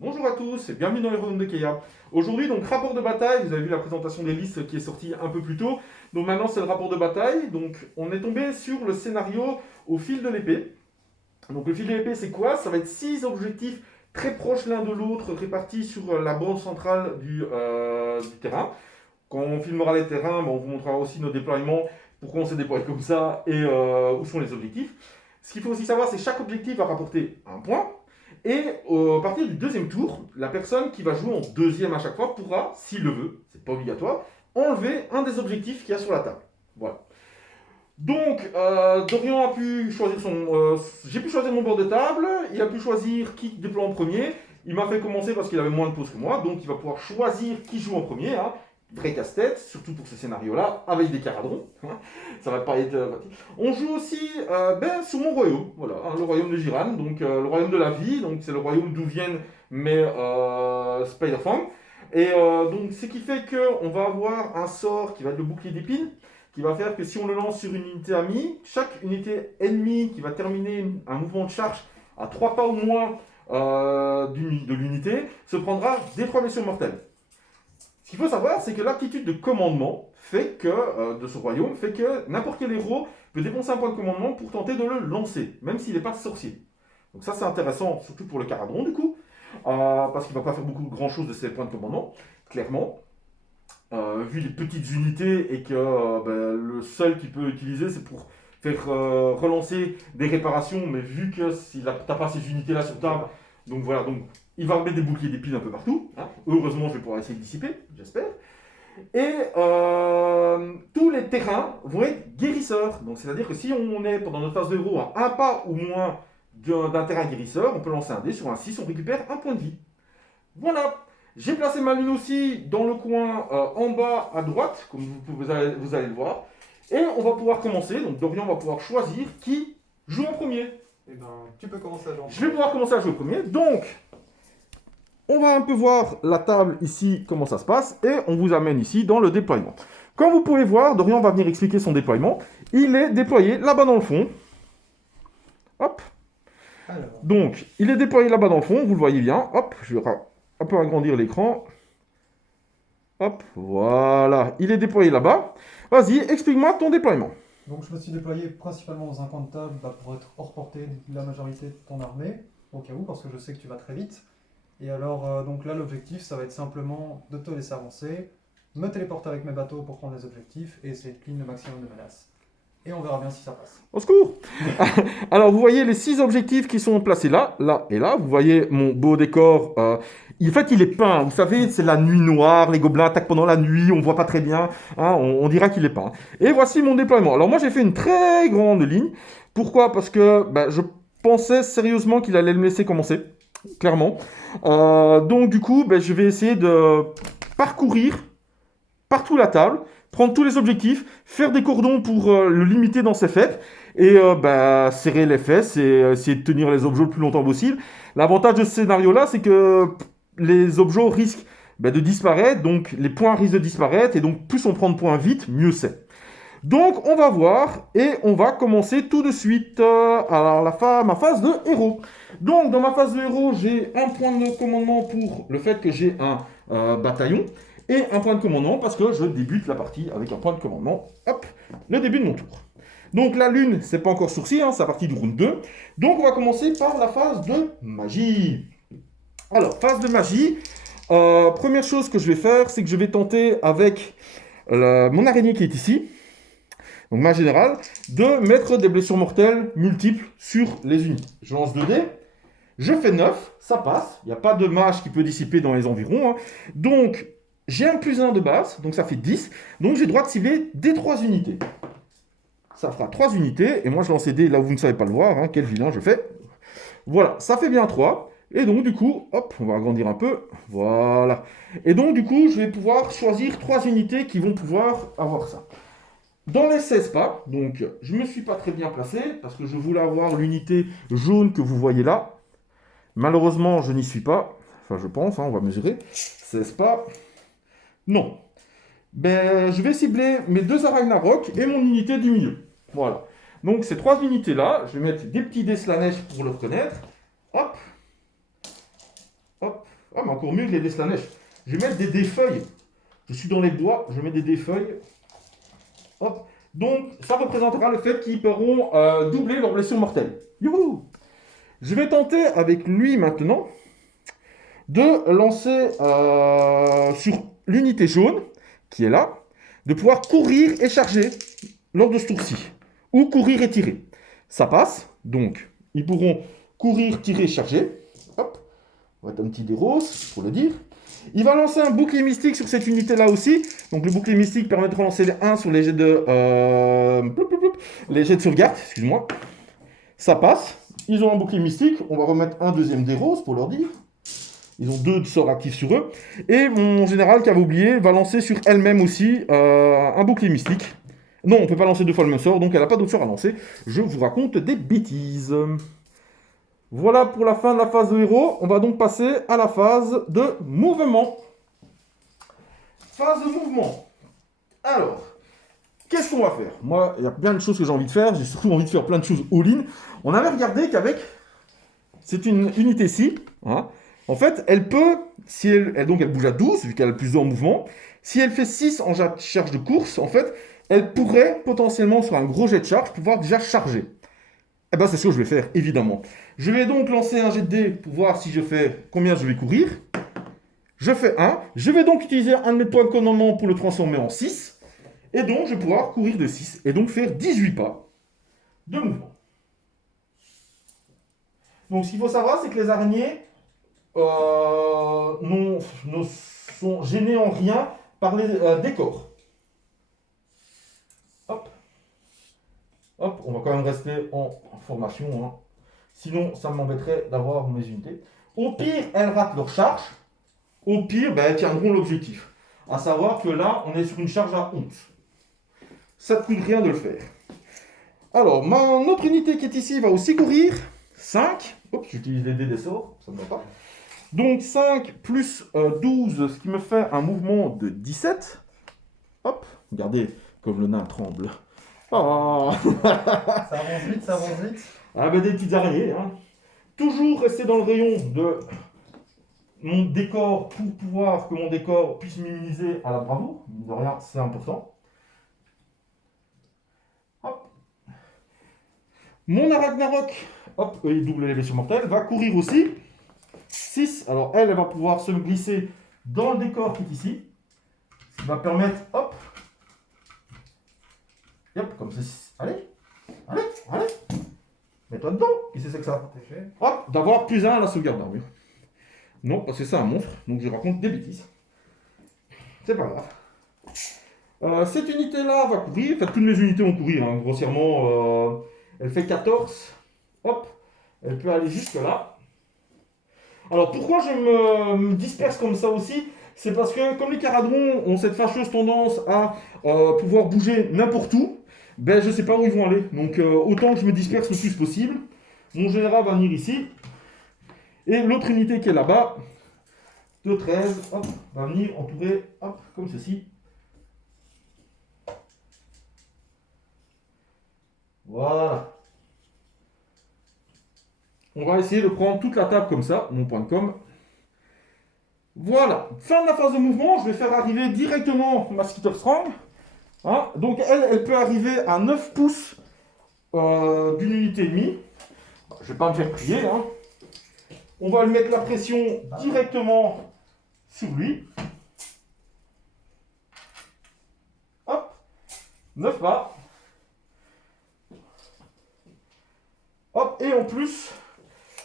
Bonjour à tous et bienvenue dans les royaumes de Keia. Aujourd'hui, donc, rapport de bataille. Vous avez vu la présentation des listes qui est sortie un peu plus tôt. Donc maintenant, c'est le rapport de bataille. Donc, on est tombé sur le scénario au fil de l'épée. Donc, le fil de l'épée, c'est quoi? Ça va être 6 objectifs très proches l'un de l'autre, répartis sur la bande centrale du terrain. Quand on filmera les terrains, on vous montrera aussi nos déploiements, pourquoi on s'est déployé comme ça et où sont les objectifs. Ce qu'il faut aussi savoir, c'est que chaque objectif va rapporter un point. Et à partir du deuxième tour, la personne qui va jouer en deuxième à chaque fois pourra, s'il le veut, c'est pas obligatoire, enlever un des objectifs qu'il y a sur la table. Voilà. Donc, Dorian a pu choisir j'ai pu choisir mon bord de table, il a pu choisir qui déploie en premier. Il m'a fait commencer parce qu'il avait moins de pauses que moi, donc il va pouvoir choisir qui joue en premier. Hein. Vrai casse-tête, surtout pour ce scénario-là, avec des caradrons. Hein. Ça va pas être. On joue aussi sur mon royaume, voilà, hein, le royaume de Jiran, donc le royaume de la vie, donc c'est le royaume d'où viennent mes Spider-Fang. Et donc, ce qui fait qu'on va avoir un sort qui va être le bouclier d'épines, qui va faire que si on le lance sur une unité amie, chaque unité ennemie qui va terminer un mouvement de charge à 3 pas au moins de l'unité se prendra des 3 blessures mortelles. Ce qu'il faut savoir, c'est que l'aptitude de commandement fait que, de ce royaume fait que n'importe quel héros peut dépenser un point de commandement pour tenter de le lancer, même s'il n'est pas sorcier. Donc ça c'est intéressant, surtout pour le Caradron du coup, parce qu'il ne va pas faire grand chose de ses points de commandement, clairement. Vu les petites unités et que le seul qu'il peut utiliser c'est pour faire relancer des réparations, mais vu que s'il n'a pas ces unités là sur table, donc voilà, donc il va remettre des boucliers d'épines un peu partout. Hein. Heureusement, je vais pouvoir essayer de dissiper, j'espère. Et tous les terrains vont être guérisseurs. Donc c'est-à-dire que si on est pendant notre phase de héros à un pas ou moins d'un terrain guérisseur, on peut lancer un dé sur un 6, on récupère un point de vie. Voilà. J'ai placé ma lune aussi dans le coin en bas à droite, comme vous allez le voir. Et on va pouvoir commencer. Donc Dorian va pouvoir choisir qui joue en premier. Eh ben, tu peux commencer à jouer. Je vais pouvoir commencer à jouer au premier. Donc, on va un peu voir la table ici, comment ça se passe. Et on vous amène ici dans le déploiement. Comme vous pouvez voir, Dorian va venir expliquer son déploiement. Il est déployé là-bas dans le fond. Hop. Alors, Donc, il est déployé là-bas dans le fond. Vous le voyez bien. Hop, je vais un peu agrandir l'écran. Hop, voilà. Il est déployé là-bas. Vas-y, explique-moi ton déploiement. donc je me suis déployé principalement dans un coin de table pour être hors portée de la majorité de ton armée, au cas où, parce que je sais que tu vas très vite. Et alors, donc là, l'objectif, ça va être simplement de te laisser avancer, me téléporter avec mes bateaux pour prendre les objectifs et essayer de clean le maximum de menaces. Et on verra bien si ça passe. Au secours. Alors, vous voyez les 6 objectifs qui sont placés là, là et là. Vous voyez mon beau décor. En fait, il est peint. Vous savez, c'est la nuit noire. Les gobelins attaquent pendant la nuit. On ne voit pas très bien. Hein, on dira qu'il est peint. Et voici mon déploiement. Alors, moi, j'ai fait une très grande ligne. Pourquoi? Parce que je pensais sérieusement qu'il allait me laisser commencer. Clairement. Donc, du coup, je vais essayer de parcourir partout la table, prendre tous les objectifs, faire des cordons pour le limiter dans ses fêtes, et serrer les fesses et essayer de tenir les objets le plus longtemps possible. L'avantage de ce scénario-là, c'est que les objets risquent de disparaître, donc les points risquent de disparaître, et donc plus on prend de points vite, mieux c'est. Donc on va voir, et on va commencer tout de suite alors ma phase de héros. Donc dans ma phase de héros, j'ai un point de commandement pour le fait que j'ai un bataillon, et un point de commandement parce que je débute la partie avec un point de commandement. Hop, le début de mon tour. Donc la lune, c'est pas encore sourcil, hein, c'est à partir du round 2. Donc on va commencer par la phase de magie. Alors, phase de magie. Première chose que je vais faire, c'est que je vais tenter avec mon araignée qui est ici, donc ma générale, de mettre des blessures mortelles multiples sur les unités. Je lance 2 dés. Je fais 9, ça passe. Il n'y a pas de mage qui peut dissiper dans les environs. Hein. Donc, j'ai un +1 de base, donc ça fait 10. Donc j'ai le droit de cibler des 3 unités. Ça fera 3 unités. Et moi, je lance des dés là où vous ne savez pas le voir. Hein, quel vilain je fais. Voilà, ça fait bien 3. Et donc, du coup, hop, on va agrandir un peu. Voilà. Et donc, du coup, je vais pouvoir choisir 3 unités qui vont pouvoir avoir ça. Dans les 16 pas, donc je ne me suis pas très bien placé parce que je voulais avoir l'unité jaune que vous voyez là. Malheureusement, je n'y suis pas. Enfin, je pense, hein, on va mesurer. 16 pas. Non. Je vais cibler mes 2 Ragnarok et mon unité du milieu. Voilà. Donc, ces 3 unités-là, je vais mettre des petits dés la neige pour le reconnaître. Hop. Hop. Ah, mais encore mieux que les dés Slanesh. Je vais mettre des dés-feuilles. Je suis dans les bois, je mets des dés-feuilles. Hop. Donc, ça représentera le fait qu'ils pourront doubler leur blessure mortelle. Youhou! Je vais tenter avec lui maintenant de lancer sur l'unité jaune, qui est là, de pouvoir courir et charger lors de ce tour-ci. Ou courir et tirer. Ça passe, donc ils pourront courir, tirer, charger. Hop, on va mettre un petit dé rose pour le dire. Il va lancer un bouclier mystique sur cette unité-là aussi. Donc le bouclier mystique permet de relancer les 1 sur les jets de, les jets de sauvegarde, excuse-moi. Ça passe. Ils ont un bouclier mystique. On va remettre un deuxième dé rose pour leur dire. Ils ont 2 sorts actifs sur eux. Et mon général qui avait oublié va lancer sur elle-même aussi un bouclier mystique. Non, on ne peut pas lancer 2 fois le même sort, donc elle n'a pas d'autre sort à lancer. Je vous raconte des bêtises. Voilà pour la fin de la phase de héros. On va donc passer à la phase de mouvement. Phase de mouvement. Alors, qu'est-ce qu'on va faire? Moi, il y a plein de choses que j'ai envie de faire. J'ai surtout envie de faire plein de choses all-in. On avait regardé qu'avec... C'est une unité-ci. Hein, en fait, elle peut... Si elle, donc elle bouge à 12, vu qu'elle a plus en mouvement. Si elle fait 6 en charge de course, en fait... Elle pourrait potentiellement, sur un gros jet de charge, pouvoir déjà charger. Eh bien, c'est ce que je vais faire, évidemment. Je vais donc lancer un jet de dés pour voir si je fais combien je vais courir. Je fais 1. Je vais donc utiliser un de mes points de commandement pour le transformer en 6. Et donc, je vais pouvoir courir de 6. Et donc, faire 18 pas de mouvement. Donc, ce qu'il faut savoir, c'est que les araignées ne sont gênées en rien par les décors. Hop. Hop, on va quand même rester en formation. Hein. Sinon, ça m'embêterait d'avoir mes unités. Au pire, elles ratent leur charge. Au pire, elles tiendront l'objectif. À savoir que là, on est sur une charge à 11. Ça ne coûte rien de le faire. Alors, mon autre unité qui est ici va aussi courir. 5. Oups, j'utilise les dés des sorts, ça ne va pas. Donc 5 plus 12, ce qui me fait un mouvement de 17. Hop, regardez comme le nain tremble. Oh. Ça avance vite, ça avance vite. Ah ben des petites araignées. Hein. Toujours rester dans le rayon de mon décor pour pouvoir que mon décor puisse m'immuniser à la bravoure. De rien, c'est important. Hop. Mon Ragnarok, hop, il double les blessures mortelles, va courir aussi. 6. Alors elle va pouvoir se glisser dans le décor qui est ici. Ce qui va permettre, hop. Hop, comme ceci. Allez. Mets-toi dedans. Qu'est-ce que c'est que ça? Hop, d'avoir plus 1 à la sauvegarde d'armure. Non, parce que c'est un monstre, donc je raconte des bêtises. C'est pas grave. Cette unité-là va courir. Enfin, toutes mes unités vont courir, hein. Grossièrement. Elle fait 14. Hop. Elle peut aller jusque là. Alors, pourquoi je me disperse comme ça aussi? C'est parce que, comme les caradrons ont cette fâcheuse tendance à pouvoir bouger n'importe où, je ne sais pas où ils vont aller. Donc, autant que je me disperse le plus possible. Mon général va venir ici. Et l'autre unité qui est là-bas, de 13, hop, va venir entourer, hop, comme ceci. Voilà. On va essayer de prendre toute la table comme ça, mon point de com. Voilà. Fin de la phase de mouvement, je vais faire arriver directement ma Skitterstrong. Hein, donc elle peut arriver à 9 pouces d'une unité ennemie. Je ne vais pas me faire prier. Hein. On va lui mettre la pression directement sur lui. Hop. 9 pas. Hop. Et en plus,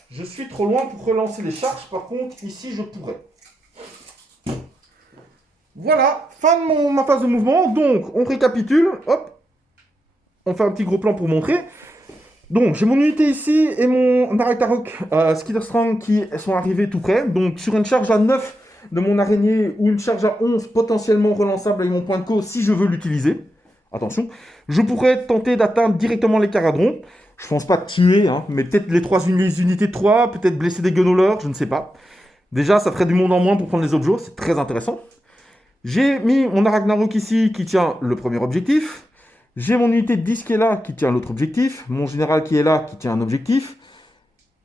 je suis trop loin pour relancer les charges. Par contre, ici, je pourrais. Voilà, fin de ma phase de mouvement. Donc, on récapitule. Hop. On fait un petit gros plan pour montrer. Donc, j'ai mon unité ici et mon Ragnarok Skitterstrong qui sont arrivés tout près. Donc, sur une charge à 9 de mon araignée ou une charge à 11 potentiellement relançable avec mon point de co si je veux l'utiliser. Attention. Je pourrais tenter d'atteindre directement les caradrons. Je pense pas tuer, hein, mais peut-être les unités de 3, peut-être blesser des gunnolers, je ne sais pas. Déjà, ça ferait du monde en moins pour prendre les objets, c'est très intéressant. J'ai mis mon Ragnarok ici qui tient le premier objectif. J'ai mon unité de 10 qui est là qui tient l'autre objectif. Mon général qui est là qui tient un objectif.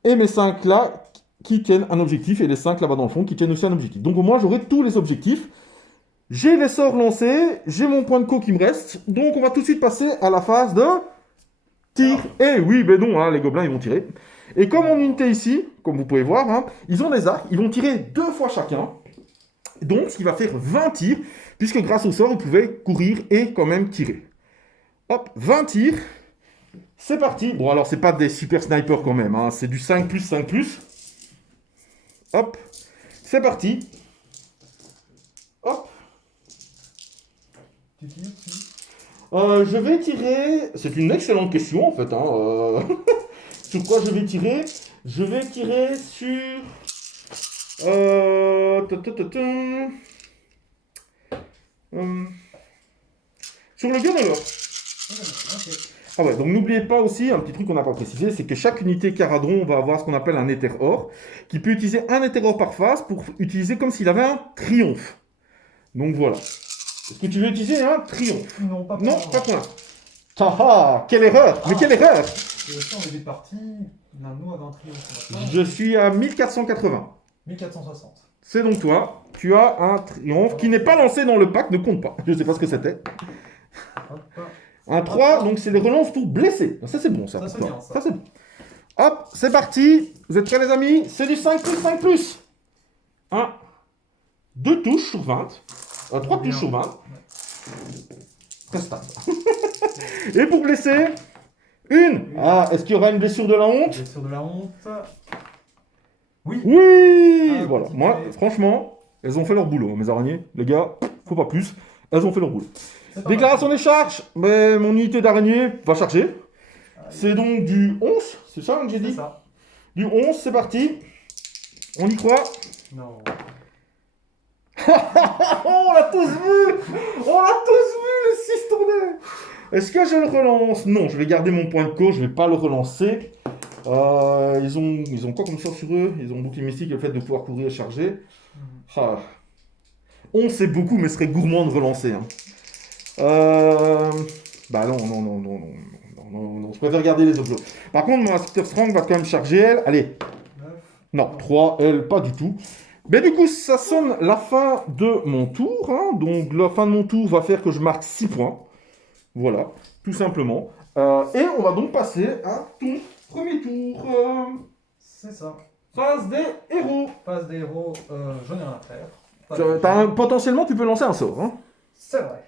Et mes 5 là qui tiennent un objectif et les 5 là-bas dans le fond qui tiennent aussi un objectif. Donc au moins j'aurai tous les objectifs. J'ai les sorts lancés, j'ai mon point de co qui me reste, donc on va tout de suite passer à la phase de tir. Et oui, ben non, hein, les gobelins ils vont tirer. Et comme en unité ici, comme vous pouvez voir, hein, ils ont des arcs, ils vont tirer 2 fois chacun. Donc ce qui va faire 20 tirs, puisque grâce au sort, vous pouvez courir et quand même tirer. Hop, 20 tirs. C'est parti. Bon alors c'est pas des super snipers quand même, hein, c'est du 5+, 5+. Hop, c'est parti. Hop. Tu tires, tu... Je vais tirer. C'est une excellente question en fait. Hein. Sur quoi je vais tirer? Je vais tirer sur. Sur le gunner. Ok. Ah ouais, donc n'oubliez pas aussi, un petit truc qu'on n'a pas précisé, c'est que chaque unité Caradron va avoir ce qu'on appelle un éther or, qui peut utiliser un éther or par phase pour utiliser comme s'il avait un triomphe. Donc voilà. Est-ce que tu veux utiliser un triomphe? Non, pas pour Non, l'instant. pas pour l'instant. Ah ah, quelle erreur! Mais quelle erreur! Et aussi, en début de partie, l'un de nous avait un triomphe. Je suis à 1480. 1460. C'est donc toi. Tu as un triomphe qui n'est pas lancé dans le pack, ne compte pas. Je ne sais pas ce que c'était. Hop. Un 3, donc c'est les relances pour blesser. Ça c'est bon ça. Ça, pour c'est toi. bien, ça. Ça c'est bon. Hop, c'est parti. Vous êtes prêts les amis? C'est du 5+, 5+. 2 touches sur 20. 3 touches sur 20. Très stable. Et pour blesser, une. Ah, est-ce qu'il y aura une blessure de la honte? Blessure de la honte. Oui. Oui. Ah, Voilà. petit Moi, dé. franchement, elles ont fait leur boulot, mes araignées. Les gars, faut pas plus. Elles ont fait leur boulot. C'est pas Déclaration mal. des charges. Mais mon unité d'araignée va charger. Allez. C'est donc du 11. C'est ça que j'ai C'est dit? ça. Du 11, c'est parti. On y croit. Non. Oh, on l'a tous vu. On l'a tous vu, le 6 tourné. Est-ce que je le relance? Non, je vais garder mon point de co. Je vais pas le relancer. Ils ont quoi comme sort sur eux? Ils ont bouclier mystique et le fait de pouvoir courir et charger. Ah. 11 c'est beaucoup, mais ce serait gourmand de relancer. Hein. Bah non, non, non, non, non, non, non, non, je préfère garder les objets. Par contre, mon Aspector Strong va quand même charger elle. Allez. 9. Non, 3, elle, pas du tout. Mais du coup, ça sonne la fin de mon tour. Hein. Donc, la fin de mon tour va faire que je marque 6 points. Voilà, tout simplement. Et on va donc passer à ton premier tour. C'est ça. Phase des héros. Phase des héros, j'en ai rien à faire. Pas de- Potentiellement, tu peux lancer un sort. Hein. C'est vrai.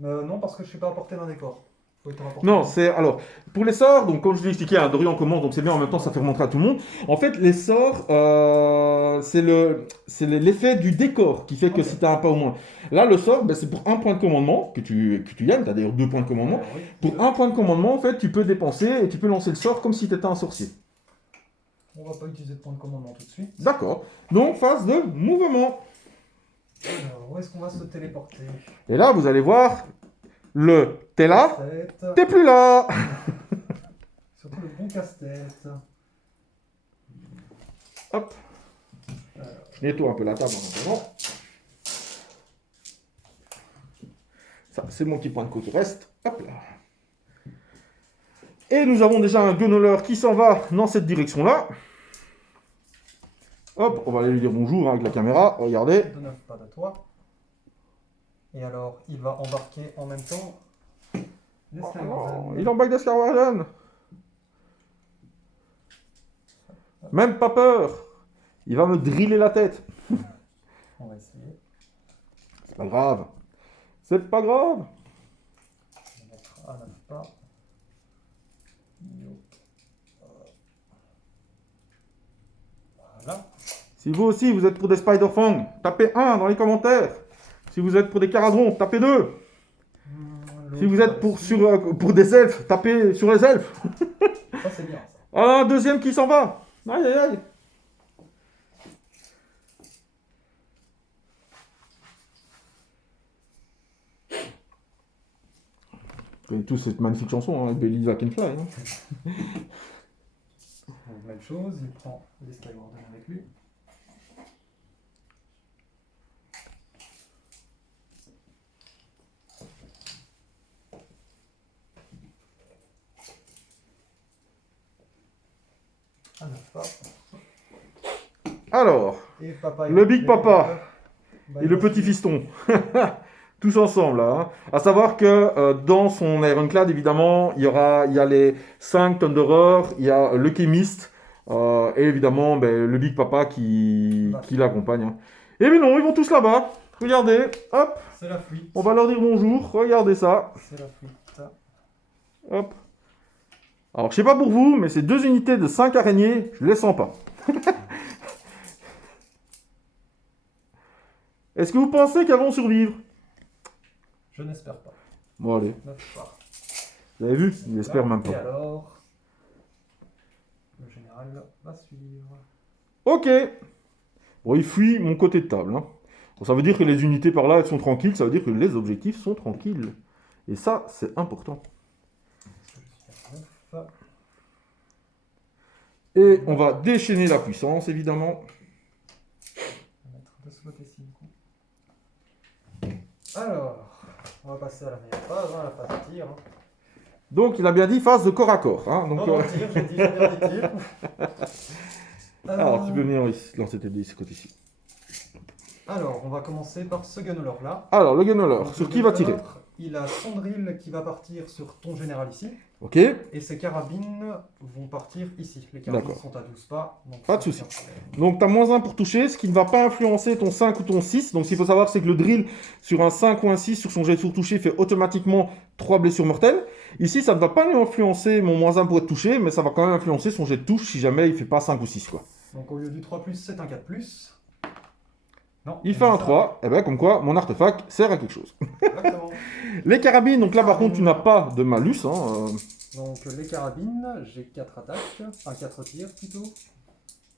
Non, parce que je suis pas à portée d'un décor. Faut être à portée. Non, c'est alors pour les sorts. Donc, comme je l'ai expliqué, hein, Dorian commence, donc c'est bien. En même temps, ça fait remontrer à tout le monde. En fait, les sorts, c'est l'effet du décor qui fait que Ok. si tu as un pas au moins. Là, le sort, ben, c'est pour un point de commandement que tu gagnes. Tu as d'ailleurs 2 points de commandement. Oui. Pour un point de commandement, en fait, tu peux dépenser et tu peux lancer le sort comme si tu étais un sorcier. On va pas utiliser de point de commandement tout de suite. D'accord. Donc, phase de mouvement. Alors, où est-ce qu'on va se téléporter? Et là, vous allez voir, t'es là, Casse-tête. t'es plus là. Surtout le bon casse-tête. Hop. Alors, Je nettoie un peu la table en attendant. Ça, c'est mon petit point de côte reste. Hop là. Et nous avons déjà un gunner qui s'en va dans cette direction-là. Hop, on va aller lui dire bonjour hein, avec la caméra. Regardez. de 9 pas de toi. Et alors, il va embarquer en même temps les Oh, Skywardens. il embarque des Skywardens. Même pas peur. Il va me driller la tête. On va essayer. C'est pas grave. C'est pas grave. On va mettre à 9 pas. Yo. Voilà. Si vous aussi vous êtes pour des Spider-Fang, tapez 1 dans les commentaires. Si vous êtes pour des Caradrons, tapez 2. Si vous êtes pour des elfes, tapez sur les elfes. Ça, c'est bien, ça. Ah, un deuxième qui s'en va. Aïe, aïe, aïe. Vous connaissez tous cette magnifique chanson, hein, Belly That Can Fly. Hein. Donc, même chose, il prend les Skywardens avec lui. À 9 pas. Alors, Et papa le Big Papa bah, et il le va petit suivre. fiston. Tous ensemble, là. Hein. À savoir que dans son Ironclad, évidemment, il y a les 5 Thunderers, il y a le Chemist, et évidemment le Big Papa qui l'accompagne. Hein. Et mais non, ils vont tous là-bas. Regardez, hop, C'est la fuite. on va leur dire bonjour. Regardez ça. C'est la fuite. Hop. Alors, je sais pas pour vous, mais ces 2 unités de 5 araignées, je les sens pas. Est-ce que vous pensez qu'elles vont survivre? Je n'espère pas. Bon, allez. 9 pas. Vous avez vu? Il espère même Et pas. alors, le général va suivre. Ok. Bon, il fuit mon côté de table. Hein. Bon, ça veut dire que les unités par là, elles sont tranquilles. Ça veut dire que les objectifs sont tranquilles. Et ça, c'est important. Je suis à 9. Et on va déchaîner la puissance, évidemment. On va mettre de ce côté-ci, du coup. Alors, on va passer à la meilleure phase, hein, la phase de tir. Hein. Donc, il a bien dit phase de corps à corps. Hein. Donc, Non, tir, j'ai dit bien des tirs. alors, tu peux venir lancer tes dés de ce côté-ci. Alors, on va commencer par ce gunner là. Alors, le gunner, Donc, sur le qui va gunner, tirer? Il a son drill qui va partir sur ton général ici. Ok. Et ses carabines vont partir ici. Les carabines D'accord. sont à 12 pas. Donc Pas de ça, souci. c'est un problème. Donc, tu as -1 pour toucher, ce qui ne va pas influencer ton 5 ou ton 6. Donc, ce qu'il faut savoir, c'est que le drill, sur un 5 ou un 6, sur son jet de sur-touché, fait automatiquement 3 blessures mortelles. Ici, ça ne va pas lui influencer mon -1 pour être touché, mais ça va quand même influencer son jet de touche si jamais il fait pas 5 ou 6, quoi. Donc, au lieu du 3+, c'est un 4+. Non. Il fait un 3, et bien comme quoi, mon artefact sert à quelque chose. Exactement. Les carabines, donc là, par contre, tu n'as pas de malus. Hein, Donc, les carabines, j'ai 4 attaques. Enfin, 4 tirs plutôt.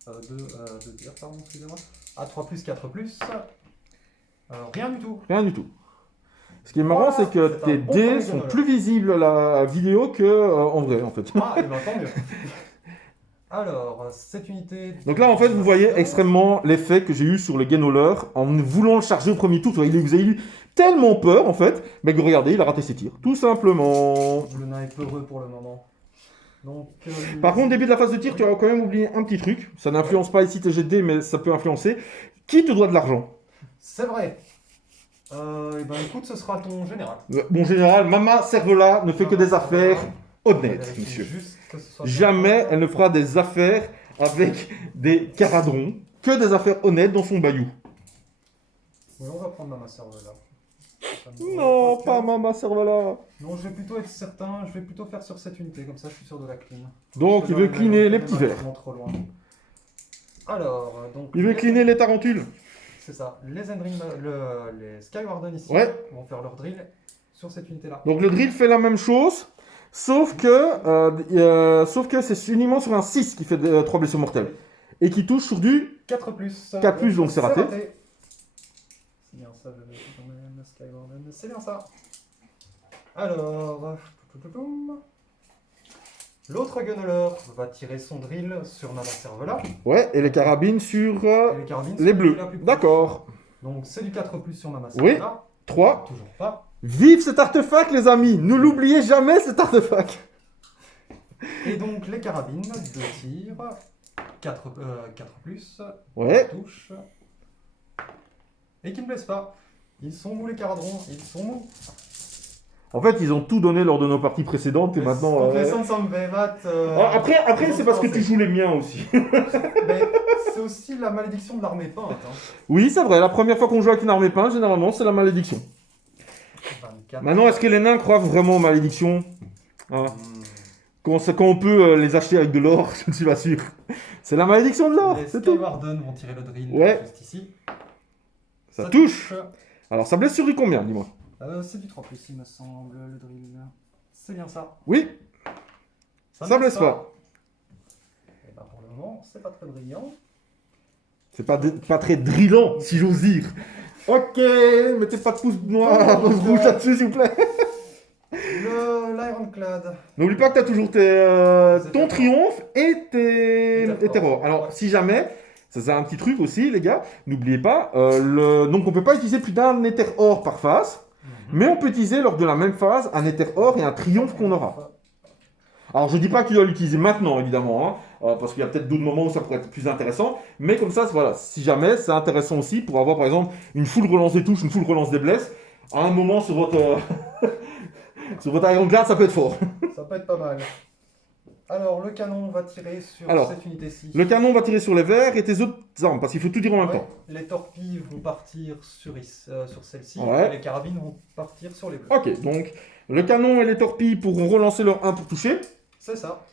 2 tirs, pardon, excusez-moi. Ah, 3+, 4+. Rien du tout. Rien du tout. Ce qui est marrant, Voilà, c'est que c'est tes un bon dés premier sont gunner. plus visibles à la vidéo que en vrai, en fait. Ah, et ben tant mieux. Alors, cette unité... Donc là, en fait, vous voyez extrêmement l'effet que j'ai eu sur le Genholeur en voulant le charger au premier tour. Vous avez eu tellement peur, en fait, mais que regardez, il a raté ses tirs. Tout simplement. Le nain est peureux pour le moment. Donc, Par contre, début de la phase de tir, tu as quand même oublié un petit truc. Ça n'influence pas ici tes jets de dés, mais ça peut influencer. Qui te doit de l'argent? c'est vrai. Et ben écoute, ce sera ton général. Mon général, Mama Cervela ne fait que des affaires honnêtes, Vérifier monsieur. juste que ce soit bien Jamais fait. elle ne fera des affaires avec des caradrons, que des affaires honnêtes dans son bayou. Oui, on va prendre ma serve là. Non, pas Mama Cervela. Non, je vais plutôt être certain, je vais plutôt faire sur cette unité, comme ça je suis sûr de la clean. Donc, il veut cleaner les petits vers. Trop loin. Alors, donc... Il veut cleaner les tarentules. C'est ça. Les Endring, les Skywarden ici Ouais. vont faire leur drill sur cette unité-là. Donc, le drill fait la même chose, sauf que c'est uniquement sur un 6 qui fait 3 blessures mortelles. Et qui touche sur du 4+. 4+, donc c'est raté. C'est bien ça, je vais quand même Skywarden. C'est bien ça. Alors... L'autre gunner va tirer son drill sur Mama Cervela. Ouais, et les carabines sur Et les carabines les sont bleus. la plus proche. D'accord. Donc c'est du 4+ sur Mama Oui. Cervela. 3. Toujours pas. Vive cet artefact, les amis. Ne l'oubliez jamais, cet artefact. Et donc les carabines, 2 tirs. 4+. Ouais. Touche. Et qui ne blessent pas. Ils sont mous les caradrons, ils sont mous. En fait, ils ont tout donné lors de nos parties précédentes et maintenant... Donc les Sansom Bevat... Après, c'est parce que tu joues les miens aussi. Mais c'est aussi la malédiction de l'armée peinte. Hein. Oui, c'est vrai. La première fois qu'on joue avec une armée peinte, généralement, c'est la malédiction. 24. Maintenant, est-ce que les nains croient vraiment aux malédictions? Hein, quand on peut les acheter avec de l'or, je ne suis pas sûr. C'est la malédiction de l'or, Les c'est tout. Skywarden vont tirer le drill Ouais. juste ici. Ça touche. Alors, ça blesse sur du combien, dis-moi? C'est du 3+, il me semble, le drill. C'est bien ça. Oui, ça blesse pas. Et ben pour le moment, c'est pas très brillant. C'est pas très drillant, si j'ose dire. Ok, mettez pas de pouce noir, pouce rouge là-dessus, s'il vous plaît. L'Ironclad. N'oublie pas que tu as toujours ton triomphe et tes terrors. Alors, Ouais. si jamais, ça c'est un petit truc aussi, les gars, n'oubliez pas, donc on peut pas utiliser plus d'un éther or par phase, mais on peut utiliser lors de la même phase un éther or et un triomphe qu'on aura. Alors, je dis pas que tu dois l'utiliser maintenant, évidemment, hein. parce qu'il y a peut-être d'autres moments où ça pourrait être plus intéressant. Mais comme ça, voilà, si jamais, c'est intéressant aussi pour avoir par exemple une full relance des touches, une full relance des blesses. À un moment sur votre, sur votre Iron Guard, ça peut être fort. Ça peut être pas mal. Alors, le canon va tirer sur Alors, cette unité-ci. Le canon va tirer sur les verts et tes autres armes, parce qu'il faut tout dire en même Ouais, temps. les torpilles vont partir sur celle-ci, Ouais. et les carabines vont partir sur les bleus. Ok, donc le canon et les torpilles pourront relancer leur 1 pour toucher. C'est ça.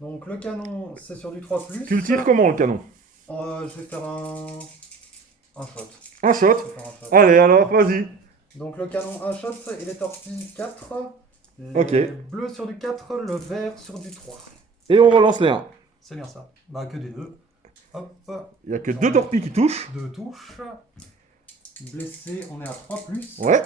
Donc le canon, c'est sur du 3+. Tu le tires comment le canon? Je vais faire un shot. Un shot. Je vais faire un shot. Allez alors, vas-y. Donc le canon, un shot, et les torpilles, 4. Les Ok. bleus sur du 4, le vert sur du 3. Et on relance les 1. C'est bien ça. Bah que des 2. Hop, Il n'y a que 2 torpilles qui touchent. 2 touches. Blessé, on est à 3+. Ouais.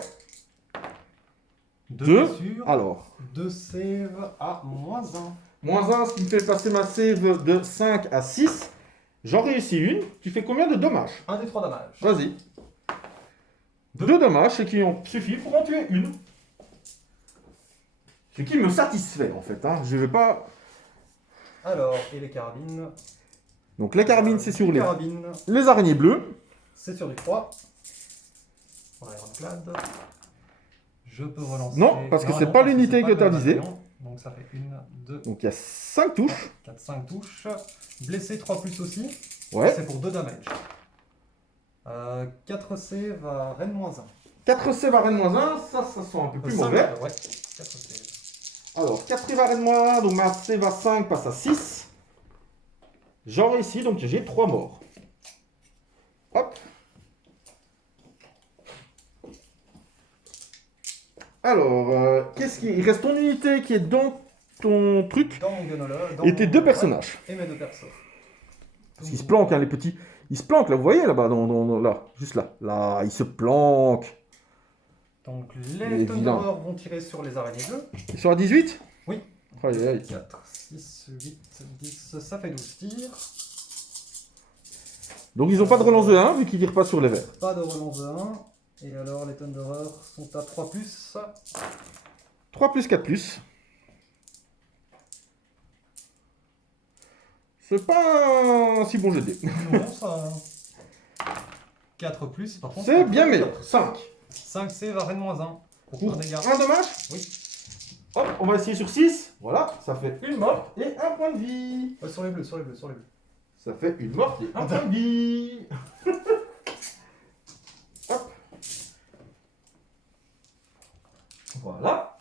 2 Deux. blessures. Alors, 2 save à -1. -1, ce qui me fait passer ma save de 5 à 6. J'en réussis une. Tu fais combien de dommages? 1 des 3 dommages. Vas-y. 2 dommages, ce qui ont suffi pour en tuer une. Ce qui me satisfait en fait. Hein. Je vais pas. Alors, et les carabines. Donc les carabines, c'est sur les carabines, araignées bleues. c'est sur du 3. On a Ironclad. Je peux relancer. Non, parce que c'est non, pas parce l'unité c'est que pas tu as le visée. bataillon. Donc ça fait 1, 2, Donc il y a 5 touches. 4, 5 touches. Blessé 3+ aussi. Ouais. C'est pour 2 damage. 4 save à Rennes -1. 4 save à Rennes -1, ça sent un peu plus mauvais. Ouais, 4 save. Alors, 4 save à Rennes -1, donc ma save à 5 passe à 6. J'en réussis, donc j'ai 3 morts. Hop. Alors, qu'est-ce qui... Il reste ton unité qui est dans ton truc Dans mon Gunnola, et tes 2 ouais, personnages. et mes 2 persos. Parce qu'ils se planquent, hein, les petits. Ils se planquent, là, vous voyez, là-bas, là, juste là. Là, ils se planquent. Donc Les les vilains. Thunderers vont tirer sur les araignées bleues. Ils sont à 18? Oui. Aïe, aïe. 4, 6, 8, 10, ça fait 12 tirs. Donc ils n'ont pas de relance de 1 vu qu'ils tirent pas sur les verts. Pas de relance de 1. Et alors les Thunderers sont à 3+. 3 plus 4 plus. C'est pas un si bon jet de dés. Non, ça. 4+, par contre. C'est bien meilleur. 5. 5 save à Rennes -1. Pour Pour un dégât. un dommage. Oui. Hop, on va essayer sur 6. Voilà, ça fait une morte et un point de vie. Sur les bleus, sur les bleus, sur les bleus. Ça fait une morte et un point de vie. Hop. Voilà.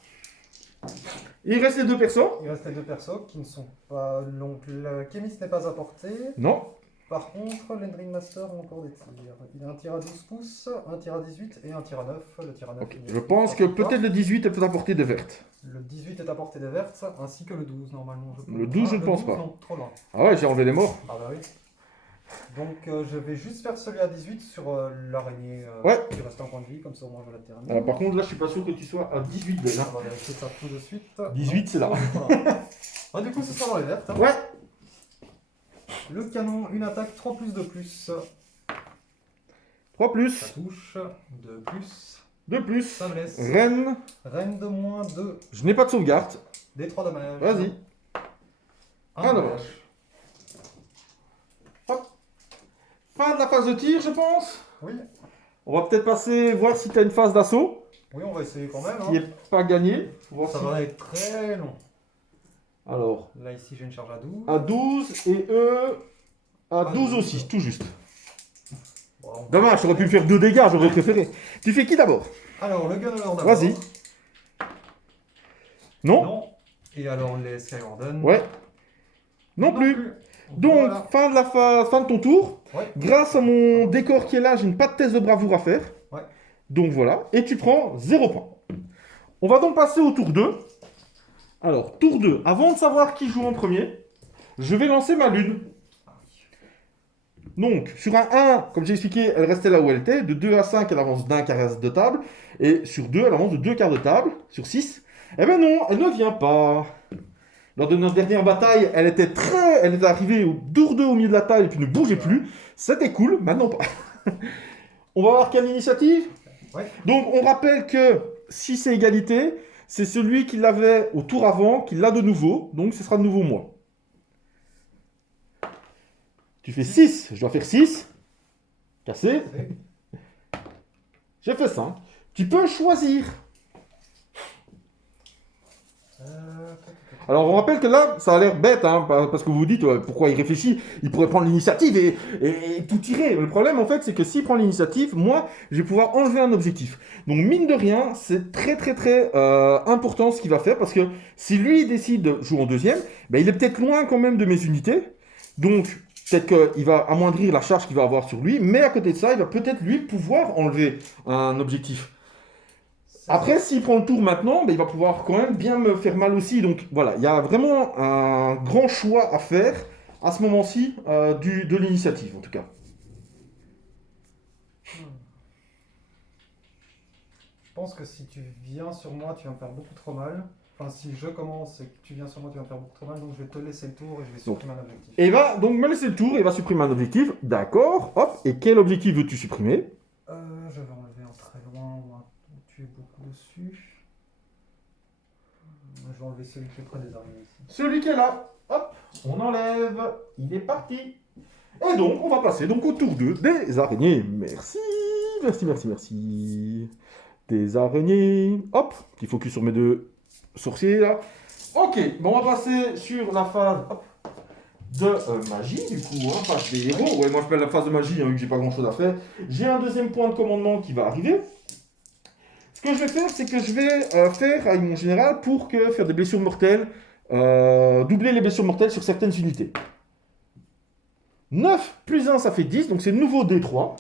Il reste les 2 persos. Il reste les 2 persos qui ne sont pas. Donc le Kémis n'est pas apporté. Non. Par contre, l'Endring Master a encore des tirs. Il a un tir à 12 pouces, un tir à 18 et un tir à 9. Le tir à 9. Ok. Je pense que peut-être le 18 est peut-être à portée des vertes. Le 18 est à portée des vertes, ainsi que le 12 normalement. Le 12, je ne pense pas. Non, trop loin. Ah ouais, j'ai enlevé les morts. Ah bah oui. Donc je vais juste faire celui à 18 sur l'araignée Ouais. qui reste en point de vie, comme ça au moins je la termine. Alors, par contre, là, je suis pas sûr que tu sois à 18 belles. Hein. On va vérifier ça tout de suite. 18, c'est là. Voilà. Ah, du coup, ce sera dans les vertes. Hein. Ouais. Le canon, une attaque 3+, 2+. 3 Ça plus, touche. 2+. 2 plus. Ça blesse. Reine. Reine de -2. Je n'ai pas de sauvegarde. Des 3 dommages. Vas-y. Un Un dommage. Hop. Fin de la phase de tir, je pense. Oui. On va peut-être passer voir si tu as une phase d'assaut. Oui, on va essayer quand même. Ce qui Hein. n'est pas gagné. Faut voir Ça si- va être très long. Alors, Là, ici, j'ai une charge à 12. à 12 et eux à Ah, 12 12. aussi, tout juste. Bon, on va- Dommage, j'aurais pu me faire 2 dégâts, j'aurais préféré. Tu fais qui d'abord? Alors, le Gunner d'abord. Vas-y. Non? Non. Et alors, les Skywarden. Ouais. Non plus. Donc, Voilà. fin de la phase, fin de ton tour. Ouais. Grâce à mon décor qui est là, j'ai une pas de test de bravoure à faire. Ouais. Donc voilà, et tu prends 0 points. On va donc passer au tour 2. Alors, tour 2. Avant de savoir qui joue en premier, je vais lancer ma lune. Donc, sur un 1, comme j'ai expliqué, elle restait là où elle était. De 2 à 5, elle avance d'un quart de table. Et sur 2, elle avance de 2 quarts de table. Sur 6, eh ben non, elle ne vient pas. Lors de notre dernière bataille, elle était arrivée au tour 2 au milieu de la table et puis ne bougeait plus. C'était cool, maintenant pas. On va voir quelle initiative. Ouais. Donc, on rappelle que si c'est égalité, c'est celui qui l'avait au tour avant qui l'a de nouveau. Donc, ce sera de nouveau moi. Tu fais 6, je dois faire 6. Cassé. J'ai fait 5. Tu peux choisir. Alors on rappelle que là, ça a l'air bête, hein, parce que vous vous dites pourquoi il réfléchit, il pourrait prendre l'initiative et tout tirer. Le problème en fait, c'est que s'il prend l'initiative, moi, je vais pouvoir enlever un objectif. Donc mine de rien, c'est très important ce qu'il va faire, parce que si lui décide de jouer en deuxième, ben, il est peut-être loin quand même de mes unités, donc peut-être qu'il va amoindrir la charge qu'il va avoir sur lui, mais à côté de ça, il va peut-être lui pouvoir enlever un objectif. Après, s'il prend le tour maintenant, ben, il va pouvoir quand même bien me faire mal aussi. Donc voilà, il y a vraiment un grand choix à faire à ce moment-ci de l'initiative, en tout cas. Je pense que si tu viens sur moi, tu vas me faire beaucoup trop mal. Enfin, si je commence et que tu viens sur moi, tu vas me faire beaucoup trop mal. Donc je vais te laisser le tour et je vais supprimer un objectif. Et va donc me laisser le tour et va supprimer un objectif. D'accord, hop. Et quel objectif veux-tu supprimer? Je vais enlever un très loin ou un où tu es beaucoup dessus. Je vais enlever celui qui est près des araignées ici. Celui qui est là. Hop, on enlève. Il est parti. Et donc, on va passer donc au tour 2 des araignées. Merci. Des araignées. Hop, petit focus sur mes deux sorciers là. Ok, bon, on va passer sur la phase de magie, du coup, hein, phase des héros. Ouais, moi je la phase de magie, hein, vu que j'ai pas grand chose à faire. J'ai un deuxième point de commandement qui va arriver. Ce que je vais faire, c'est que je vais faire avec mon général pour faire des blessures mortelles, doubler les blessures mortelles sur certaines unités. 9 plus 1, ça fait 10, donc c'est le nouveau D3.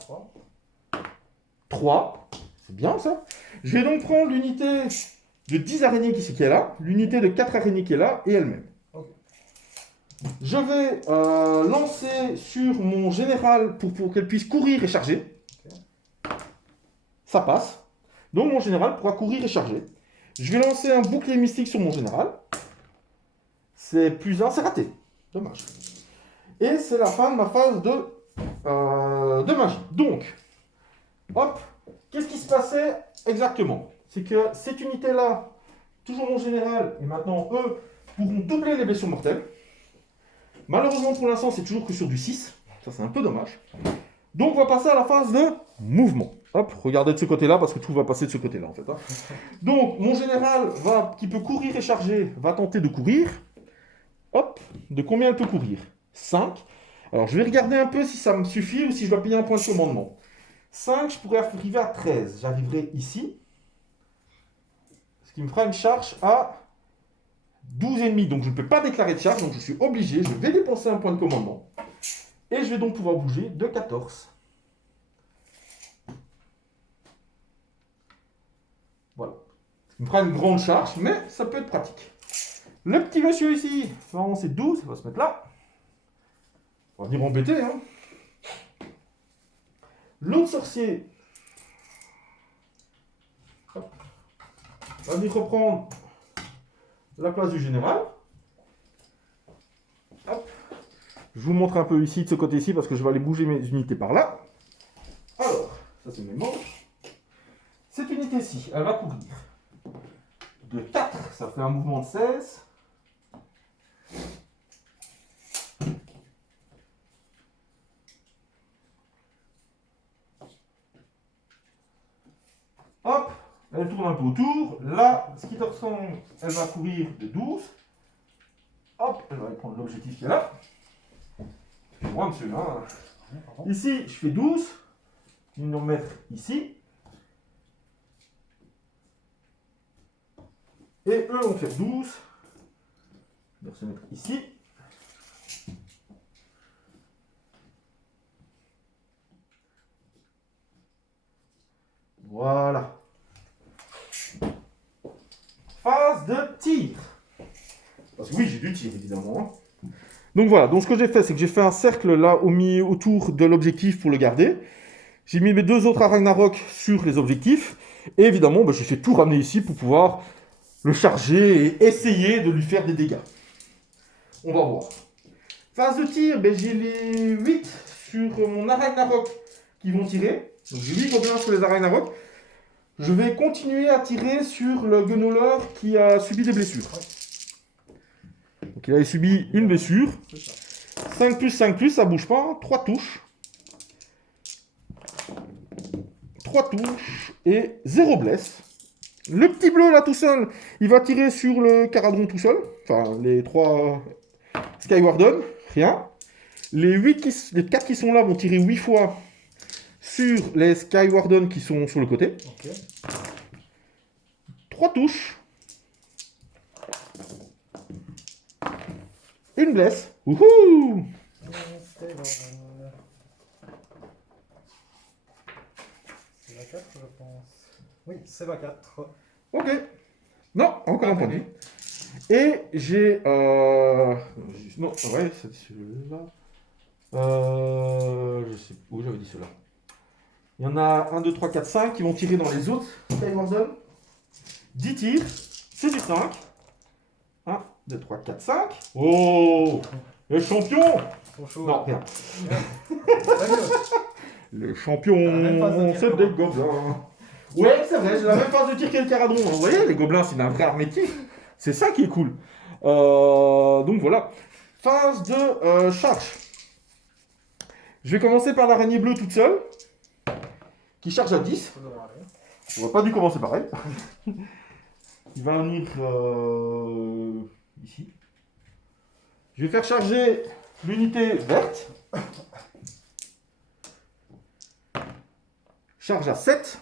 3, c'est bien ça. Je vais donc prendre l'unité de 10 araignées qui est là, l'unité de 4 araignées qui est là, et elle-même. Ok. Je vais lancer sur mon général pour qu'elle puisse courir et charger. Ça passe. Donc mon général pourra courir et charger. Je vais lancer un bouclier mystique sur mon général. C'est plus 1, c'est raté. Dommage. Et c'est la fin de ma phase de magie. Donc, hop, qu'est-ce qui se passait exactement? C'est que cette unité-là, toujours mon général, et maintenant eux, pourront doubler les blessures mortelles. Malheureusement pour l'instant, c'est toujours que sur du 6. Ça, c'est un peu dommage. Donc, on va passer à la phase de mouvement. Hop, regardez de ce côté-là, parce que tout va passer de ce côté-là, en fait. Hein. Donc, mon général, qui peut courir et charger, va tenter de courir. Hop, de combien elle peut courir? 5. Alors, je vais regarder un peu si ça me suffit ou si je dois payer un point de commandement. 5, je pourrais arriver à 13. J'arriverai ici. Ce qui me fera une charge à 12,5. Donc, je ne peux pas déclarer de charge, donc je suis obligé. Je vais dépenser un point de commandement. Et je vais donc pouvoir bouger de 14. Voilà. Ça me fera une grande charge, mais ça peut être pratique. Le petit monsieur ici, normalement c'est 12, il va se mettre là. On va venir embêter, hein. L'autre sorcier va venir reprendre la place du général. Hop. Je vous montre un peu ici, de ce côté-ci, parce que je vais aller bouger mes unités par là. Alors, ça c'est mes manches. Cette unité-ci, elle va courir de 4, ça fait un mouvement de 16. Hop, elle tourne un peu autour. Là, ce qui te ressemble, elle va courir de 12. Hop, elle va aller prendre l'objectif qui est là. Moi, monsieur, hein. Ici, je fais 12. Ils vont mettre ici. Et eux vont faire 12. Ils vont se mettre ici. Voilà. Phase de tir. Parce que oui, j'ai du tir, évidemment. Donc voilà, donc ce que j'ai fait, c'est que j'ai fait un cercle là au milieu, autour de l'objectif pour le garder. J'ai mis mes deux autres Ragnarok sur les objectifs. Et évidemment, je fais tout ramener ici pour pouvoir le charger et essayer de lui faire des dégâts. On va voir. Phase de tir, j'ai les 8 sur mon Ragnarok qui vont tirer. Donc j'ai 8 gobelins sur les Ragnarok. Je vais continuer à tirer sur le Gunnolor qui a subi des blessures. Donc il a subi une blessure. 5+, ça bouge pas. 3 touches. 3 touches et 0 blesse. Le petit bleu là tout seul, il va tirer sur le Caradron tout seul. Enfin, les 3 Skywarden, rien. Les 4 qui sont là vont tirer 8 fois sur les Skywarden qui sont sur le côté. Ok. 3 touches. Une blesse. Wouhou! C'est la 4, je pense. Oui, c'est la 4. Ok. Non, encore un point de vie. Et j'ai... Non, ouais, c'est celui-là. Je sais où j'avais dit cela. Il y en a 1, 2, 3, 4, 5 qui vont tirer dans les autres Skyward. 10 tirs. C'est du 5. 1, 2, 3, 4, 5. Oh! Le champion! Trop chaud. Non, rien. Sérieux. Le champion, Ah, même phase de tir c'est que des moi. gobelins. Ouais, c'est vrai, j'ai la même phase de tir que le Caradron. Vous voyez, les gobelins, c'est un vrai armétique. C'est ça qui est cool. Donc voilà. Phase de charge. Je vais commencer par l'araignée bleue toute seule, qui charge à 10. Ça devrait aller. On va pas dû commencer pareil. Il va venir ici. Je vais faire charger l'unité verte. Charge à 7.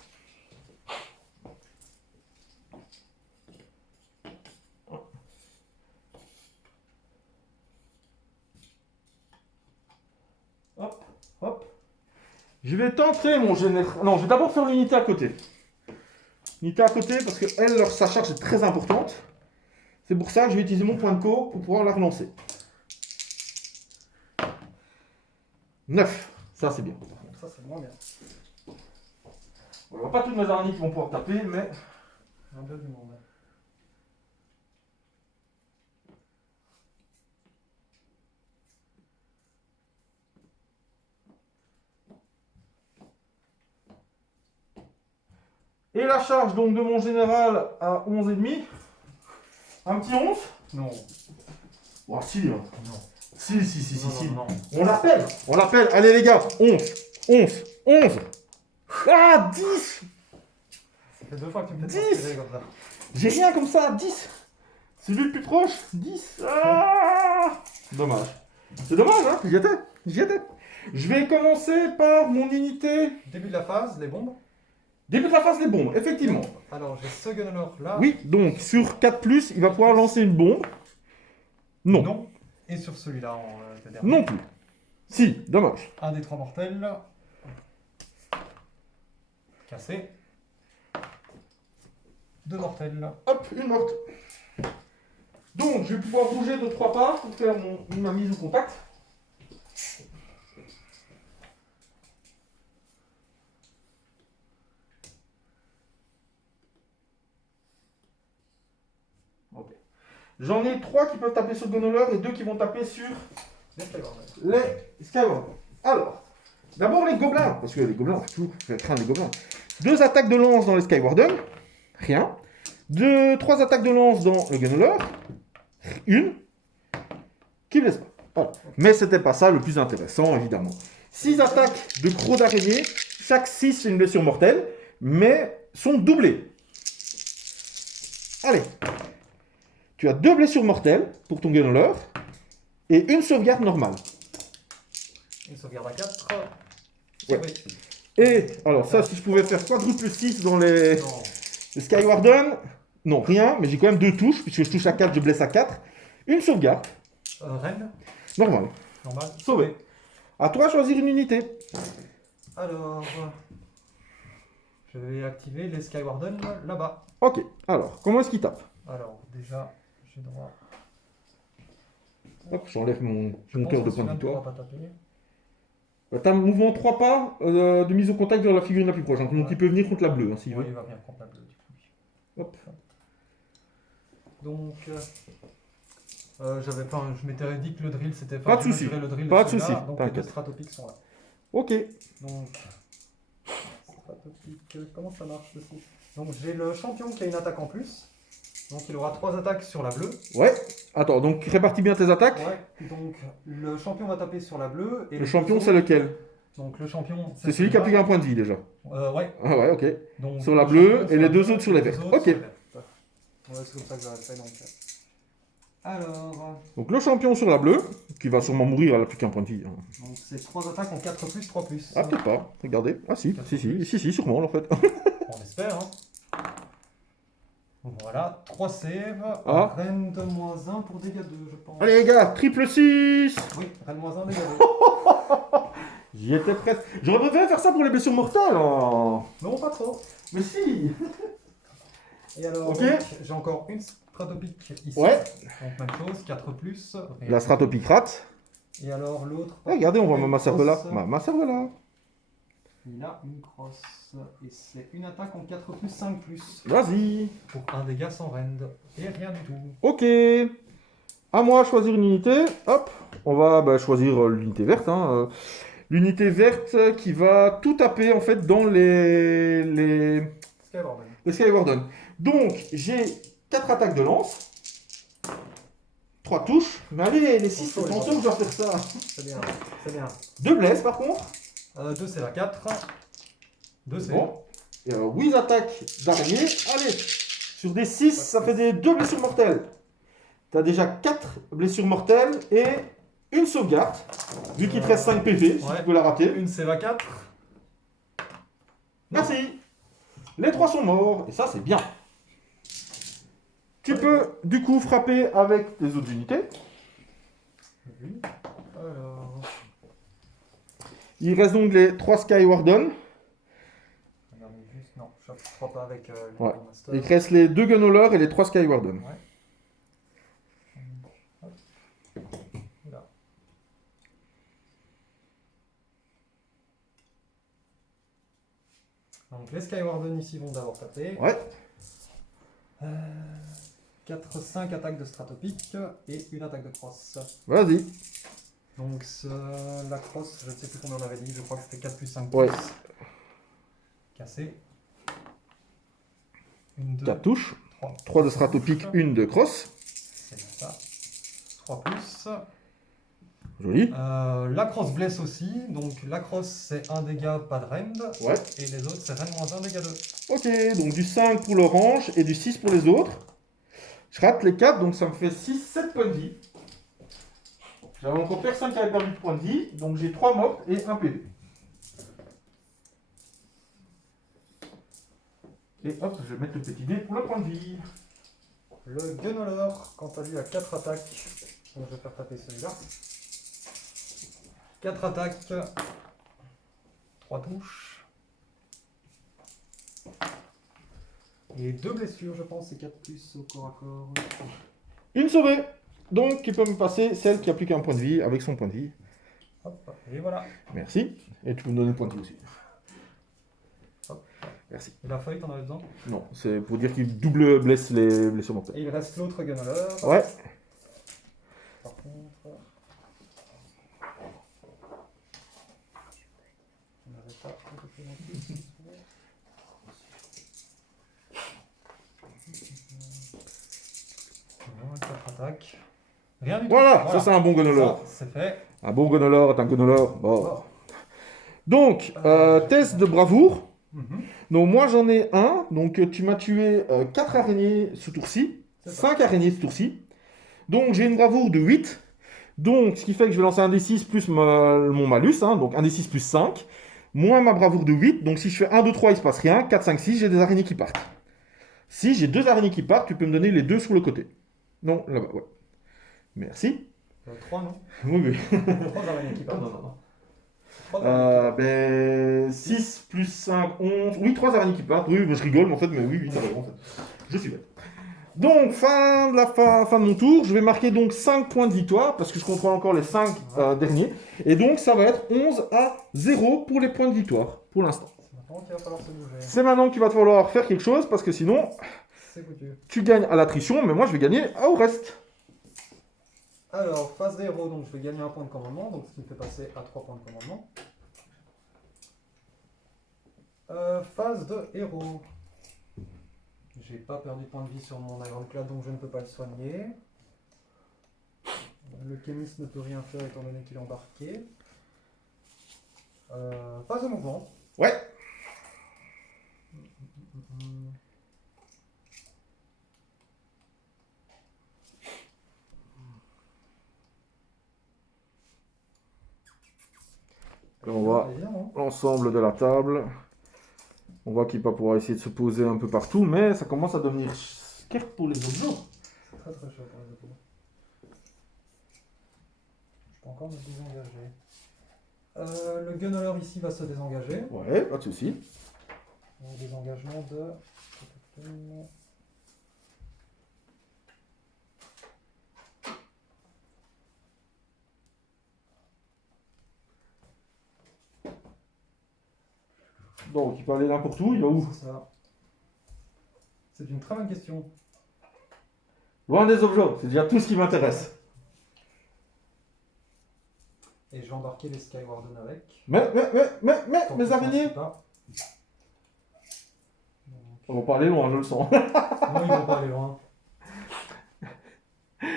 Hop, hop. Je vais tenter mon général. Non, je vais d'abord faire l'unité à côté. L'unité à côté parce que elle, sa charge est très importante. C'est pour ça que je vais utiliser mon point de co pour pouvoir la relancer. 9. Ça, c'est bien. Ça, c'est moins bien. On va pas toutes mes araignées qui vont pouvoir taper, mais... Un peu du monde. Et la charge donc de mon général à 11,5. Un petit 11. Non. Oh, si, hein. Non. Si. Non. On l'appelle. Allez les gars, 11. Ah, 10. Ça fait 2 fois que tu me fais 10. transpirer comme ça. J'ai rien comme ça, 10. C'est lui le plus proche, 10. Ah, dommage. C'est dommage, hein, j'y étais. Je vais commencer par mon unité. Début de la phase, les bombes. Début de la phase, les bombes, effectivement. Alors, j'ai ce gunner là. Oui, donc sur 4+, il va pouvoir lancer une bombe. Non. Et sur celui-là, le dernier. Non plus. Si, dommage. Un des 3 mortels. Cassé. 2 mortels. Hop, une morte. Donc, je vais pouvoir bouger de 3 pas pour faire ma mise au contact. Ok. J'en ai 3 qui peuvent taper sur le gunner et 2 qui vont taper sur Les Skyward. les Skyward. Alors, d'abord les gobelins, parce que les gobelins, c'est toujours fait craindre les gobelins. 2 attaques de lance dans les Skywarden, rien. 3 attaques de lance dans le gunner, une, qui blesse pas. Voilà. Mais c'était pas ça le plus intéressant, évidemment. 6 attaques de crocs d'araignée, chaque 6 c'est une blessure mortelle, mais sont doublées. Allez, tu as 2 blessures mortelles pour ton gunner et une sauvegarde normale. Une sauvegarde à 4. Ouais. Et alors ça, si je pouvais faire quadruple 6 dans les Non. Skywarden, non, rien, mais j'ai quand même 2 touches, puisque je touche à 4, je blesse à 4. Une sauvegarde, Reine. normale. Normal. Sauvé. À toi de choisir une unité. Alors. Je vais activer les Skywarden là-bas. Ok, alors, comment est-ce qu'il tape? Alors, déjà, j'ai droit. Hop, j'enlève mon Je compteur pense de que points de celui-là ne pourra victoire. pas taper. T'as un mouvement 3 pas de mise au contact vers la figurine la plus proche, donc il peut venir contre la bleue, hein, s'il Ouais, veut. il va bien prendre la bleue du coup. Hop. Donc, je m'étais dit que le drill c'était Pas de je souci. mesurais le drill Pas de celui-là, souci, Donc les deux t'inquiète. stratopiques sont là. Ok, Donc, stratopique, comment ça marche ceci? Donc j'ai le champion qui a une attaque en plus. Donc il aura 3 attaques sur la bleue. Ouais. Attends, donc répartis bien tes attaques. Ouais. Donc le champion va taper sur la bleue. Et Le les champion, deux c'est autres- lequel? Donc le champion, C'est celui qui a plus qu'un point de vie déjà. Ouais. Ah ouais, ok. Donc, Sur la le bleue champion et les la deux bleue autres sur les et vertes. autres Ok. sur les vertes. Ouais, c'est comme ça que j'aurais fait donc. Alors, Donc le champion sur la bleue, qui va sûrement mourir, elle a plus qu'un point de vie. Hein. donc c'est 3 attaques en 4 plus, 3 plus. Ah, peut-être pas. Regardez. Ah si, si, sûrement en fait. On espère, hein. Voilà, 3 save. Ah. Reine de -1 pour dégâts 2, je pense. Allez les gars, triple 6. Oui, reine -1, dégâts 2. J'y étais presque. J'aurais préféré faire ça pour les blessures mortelles. Hein. Non, pas trop. Mais si. Et alors, Ok. donc, j'ai encore une stratopique ici. Ouais. Donc même chose, 4 plus. La stratopicrate. Et alors l'autre. Ah, regardez, on voit une ma cervella. crosse. Ma cervella. Il a une crosse. Et c'est une attaque en 4 plus, 5 plus. Vas-y. Pour un dégât sans rend. Et rien du tout. Ok. À moi, choisir une unité. Hop. On va choisir l'unité verte. Hein. L'unité verte qui va tout taper en fait dans les Skywarden. Skywarden. Donc, j'ai 4 attaques de lance. 3 touches. Mais allez, les 6, c'est tantôt que je dois faire ça. C'est bien, c'est bien. 2 blesses par contre. 2 c'est la 4. 2 c'est Bon. Et 8 attaques d'araignée. Allez. Sur des 6, ça fait des 2 blessures mortelles. Tu as déjà 4 blessures mortelles et une sauvegarde. Vu qu'il te reste 5 PV, si Ouais. tu peux la rater. une c'est la 4. Merci. Les 3 sont morts. Et ça, c'est bien. Tu peux du coup frapper avec tes autres unités. Oui. Alors. Il reste donc les 3 Skywarden. Regardez juste. Non, je ne crois pas avec le Ouais. master. Il te reste les 2 Gunhauler et les 3 Skywarden. Là. Donc les Skywarden ici vont d'abord taper. Ouais. 4, 5 attaques de stratopique et une attaque de crosse. Vas-y. Donc la crosse, je ne sais plus combien on avait dit, je crois que c'était 4 plus 5 Ouais. plus. Cassé. Une, 2, 4 touches. 3. 3 de stratopique, 1 de cross. C'est bien ça. 3 plus. Joli. La crosse blesse aussi, donc la crosse c'est 1 dégât, pas de rend. Ouais. Et les autres c'est rend -1, dégât 2. Ok, donc du 5 pour l'orange et du 6 pour les autres. Je rate les 4, donc ça me fait 6, 7 points de vie. J'avais encore personne qui avait perdu de points de vie, donc j'ai 3 morts et 1 PV. Et hop, je vais mettre le petit dé pour le point de vie. Le Gunhauler, quant à lui, a 4 attaques. Donc je vais faire taper celui-là. 4 attaques. 3 touches. Et 2 blessures, je pense, et 4 plus au corps à corps. Une sauvée. Donc, il peut me passer celle qui a plus qu'un point de vie avec son point de vie. Hop, et voilà. Merci. Et tu peux me donner le point de vie aussi. Hop. Merci. Et la feuille, t'en avais besoin? Non, c'est pour dire qu'il double blesse les blessures mortelles. Et il reste l'autre Gunhauler. Ouais. Par contre... On n'avait pas un peu plus non plus. Voilà, 4 attaques. Rien du tout. Voilà, ça c'est un bon Gunhauler. Ça, c'est fait. Un bon Gunhauler est un Gunhauler. Bon. Donc, test de bravoure. Mhm. Donc moi j'en ai un. Donc tu m'as tué 4 araignées ce tour-ci. C'est ça. 5 araignées ce tour-ci. Donc j'ai une bravoure de 8. Donc ce qui fait que je vais lancer un D6 plus mon malus. Hein, donc un D6 plus 5. Moins ma bravoure de 8. Donc si je fais 1, 2, 3, il se passe rien. 4, 5, 6, j'ai des araignées qui partent. Si j'ai 2 araignées qui partent, tu peux me donner les 2 sur le côté. Non, là-bas, ouais. Merci. 3, non? Oui, oui. 3 araignées qui partent. Non, non, non. 3 araignées. Ben, 6 plus 5, 11. Oui, 3 araignées qui partent. Oui, je rigole, mais en fait, mais oui, t'as raison. En fait. Je suis bête. Donc, fin de mon tour. Je vais marquer donc 5 points de victoire, parce que je contrôle encore les 5 derniers. Et donc, ça va être 11 à 0 pour les points de victoire, pour l'instant. C'est maintenant qu'il va falloir se bouger. C'est maintenant qu'il va te falloir faire quelque chose, parce que sinon, C'est foutu. tu gagnes à l'attrition, mais moi, je vais gagner au reste. Alors, phase de héros, donc je vais gagner un point de commandement, donc ce qui me fait passer à 3 points de commandement. Phase de héros. J'ai pas perdu de point de vie sur mon Ironclad, donc je ne peux pas le soigner. Le Kémis ne peut rien faire étant donné qu'il est embarqué. Phase de mouvement. Ouais. On voit l'ensemble de la table. On voit qu'il va pouvoir essayer de se poser un peu partout, mais ça commence à devenir scare pour les autres jours. C'est très très chaud pour les autres. Je peux encore me désengager. Le Gunner ici va se désengager. Ouais, pas de souci. Un désengagement de... Donc, il peut aller n'importe où, il va où? C'est ça. C'est une très bonne question. Loin des objets, c'est déjà tout ce qui m'intéresse. Et je vais embarquer les Skywarden avec. Mais, mes araignées! On va pas aller loin, je le sens. Non, ils vont pas aller loin. On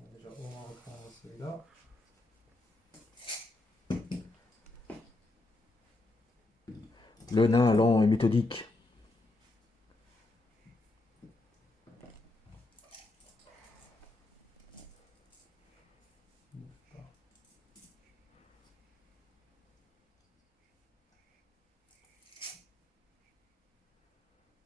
va déjà au moins reprendre celui-là. Le nain lent et méthodique.